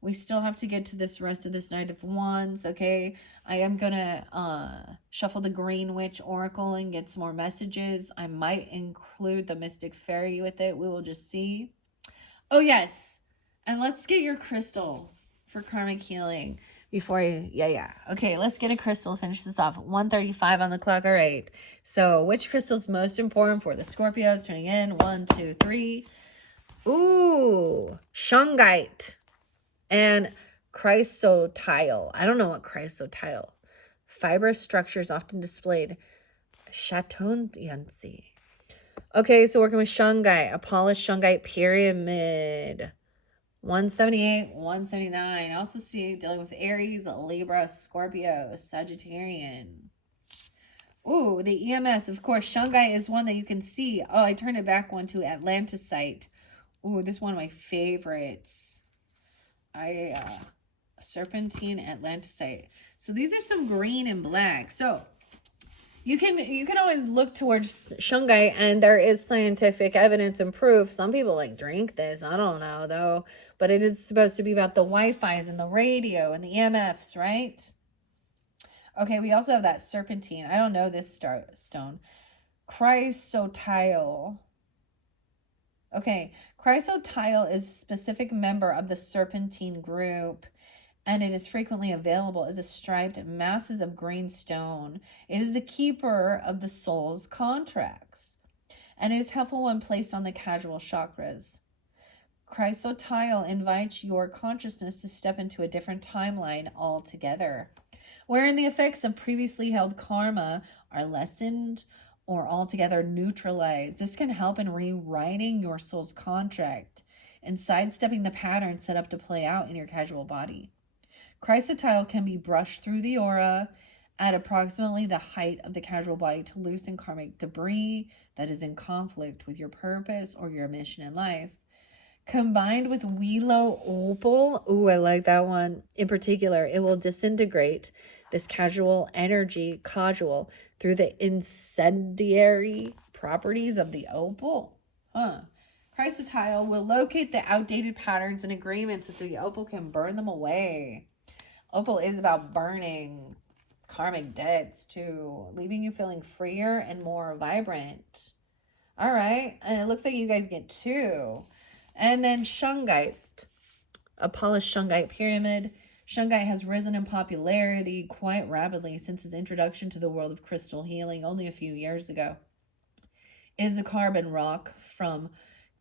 we still have to get to this rest of this Knight of Wands, okay? I am going to shuffle the Green Witch Oracle and get some more messages. I might include the Mystic Fairy with it. We will just see. Oh, yes. And let's get your crystal for karmic healing before you, yeah. Okay, let's get a crystal to finish this off. 1:35 on the clock. All right. So which crystal is most important for the Scorpios? Turning in. 1, 2, 3. Ooh, shungite and chrysotile. I don't know what chrysotile. Fibrous structures often displayed. Chatonyancy. Okay, so working with shungite, a polished shungite pyramid. 178, 179. I also see dealing with Aries, Libra, Scorpio, Sagittarian. Ooh, the EMS, of course. Shungite is one that you can see. Oh, I turned it back one to Atlantisite. Ooh, this is one of my favorites. Serpentine Atlantisite. So these are some green and black. So you can always look towards shungite, and there is scientific evidence and proof. Some people like drink this. I don't know though, but it is supposed to be about the Wi-Fi's and the radio and the EMFs, right? Okay, we also have that serpentine. I don't know this stone. Chrysotile. Okay, chrysotile is a specific member of the serpentine group, and it is frequently available as a striped masses of green stone. It is the keeper of the soul's contracts, and it is helpful when placed on the casual chakras. Chrysotile invites your consciousness to step into a different timeline altogether, wherein the effects of previously held karma are lessened or altogether neutralized. This can help in rewriting your soul's contract and sidestepping the pattern set up to play out in your casual body. Chrysotile can be brushed through the aura at approximately the height of the casual body to loosen karmic debris that is in conflict with your purpose or your mission in life. Combined with Wheelo Opal, ooh, I like that one. In particular, it will disintegrate this casual energy, through the incendiary properties of the opal. Chrysotile will locate the outdated patterns and agreements so that the opal can burn them away. Opal is about burning karmic debts too, leaving you feeling freer and more vibrant. All right, and it looks like you guys get 2. And then shungite, a polished shungite pyramid. Shungite has risen in popularity quite rapidly since its introduction to the world of crystal healing only a few years ago. It is a carbon rock from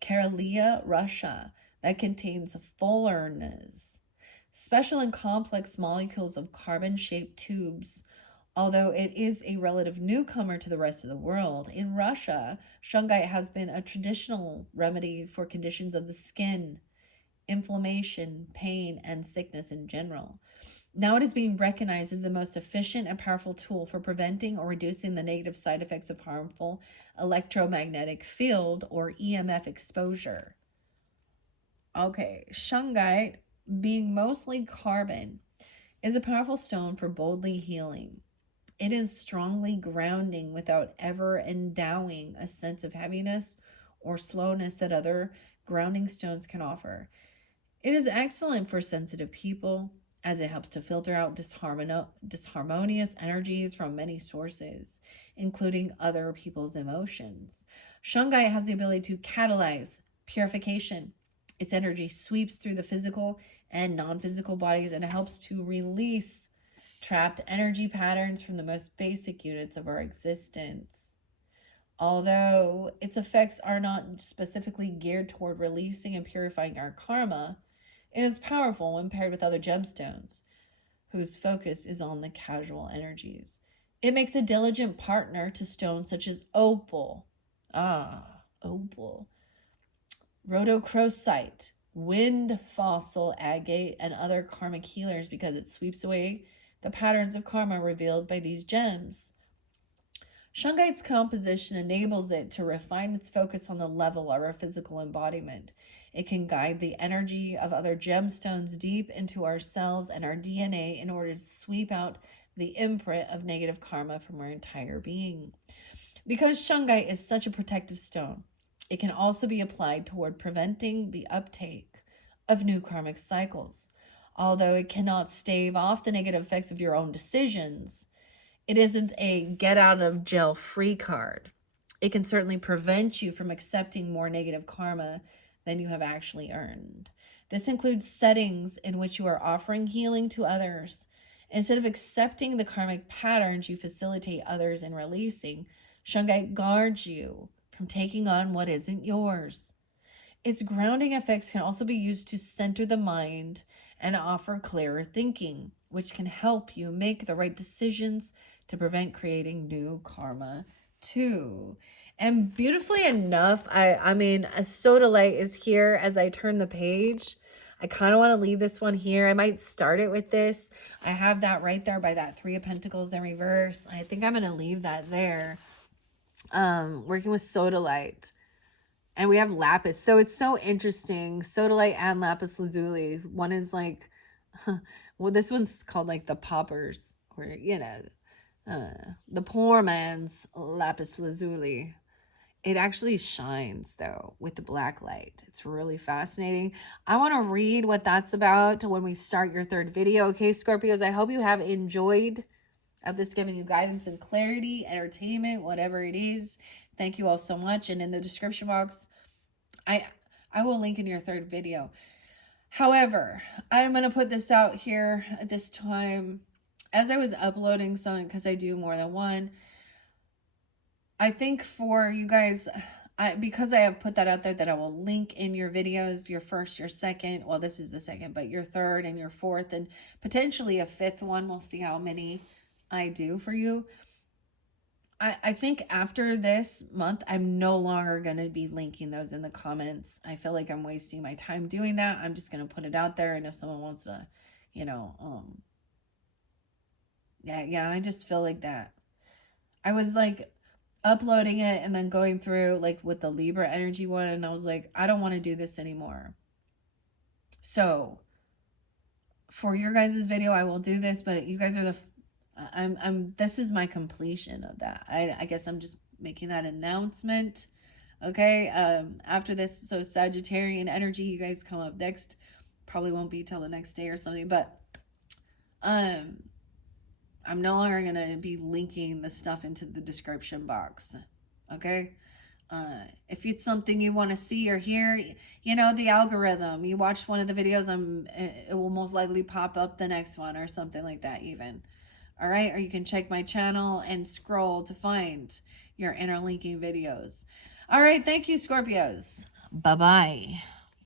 Karelia, Russia, that contains fullerenes, special and complex molecules of carbon-shaped tubes. Although it is a relative newcomer to the rest of the world, in Russia, shungite has been a traditional remedy for conditions of the skin, inflammation, pain, and sickness in general. Now it is being recognized as the most efficient and powerful tool for preventing or reducing the negative side effects of harmful electromagnetic field or EMF exposure. Okay, shungite, being mostly carbon, is a powerful stone for boldly healing. It is strongly grounding without ever endowing a sense of heaviness or slowness that other grounding stones can offer. It is excellent for sensitive people as it helps to filter out disharmonious energies from many sources, including other people's emotions. Shungite has the ability to catalyze purification. Its energy sweeps through the physical and non-physical bodies, and it helps to release trapped energy patterns from the most basic units of our existence. Although its effects are not specifically geared toward releasing and purifying our karma, it is powerful when paired with other gemstones, whose focus is on the casual energies. It makes a diligent partner to stones such as opal, opal, rhodochrosite, wind fossil agate, and other karmic healers because it sweeps away the patterns of karma revealed by these gems. Shungite's composition enables it to refine its focus on the level of our physical embodiment. It can guide the energy of other gemstones deep into ourselves and our DNA in order to sweep out the imprint of negative karma from our entire being. Because shungite is such a protective stone, it can also be applied toward preventing the uptake of new karmic cycles. Although it cannot stave off the negative effects of your own decisions, it isn't a get out of jail free card. It can certainly prevent you from accepting more negative karma than you have actually earned. This includes settings in which you are offering healing to others. Instead of accepting the karmic patterns you facilitate others in releasing, shungite guards you from taking on what isn't yours. Its grounding effects can also be used to center the mind and offer clearer thinking, which can help you make the right decisions to prevent creating new karma too. And beautifully enough, I mean, a sodalite is here as I turn the page. I kind of want to leave this one here. I might start it with this. I have that right there by that Three of Pentacles in reverse. I think I'm going to leave that there. Working with sodalite. And we have lapis. So it's so interesting. Sodalite and lapis lazuli. One is like, well, this one's called like the poppers, or, you know, the poor man's lapis lazuli. It actually shines though with the black light. It's really fascinating. I want to read what that's about when we start your third video. Okay, Scorpios, I hope you have enjoyed of this, giving you guidance and clarity, entertainment, whatever it is. Thank you all so much. And in the description box, I will link in your third video. However, I'm going to put this out here at this time as I was uploading something, because I do more than one. I think for you guys, because I have put that out there, that I will link in your videos, your first, your second, well, this is the second, but your third and your fourth, and potentially a fifth one. We'll see how many I do for you. I think after this month, I'm no longer going to be linking those in the comments. I feel like I'm wasting my time doing that. I'm just going to put it out there. And if someone wants to, you know, yeah, I just feel like that. I was like uploading it and then going through like with the Libra energy one. And I was like, I don't want to do this anymore. So for your guys' video, I will do this, but you guys are the this is my completion of that. I guess I'm just making that announcement. Okay. After this, so Sagittarian energy, you guys come up next. Probably won't be till the next day or something, but I'm no longer gonna be linking the stuff into the description box. Okay. If it's something you want to see or hear, you know, the algorithm, you watched one of the videos, it will most likely pop up the next one or something like that even. All right, or you can check my channel and scroll to find your interlinking videos. All right, thank you, Scorpios. Bye-bye.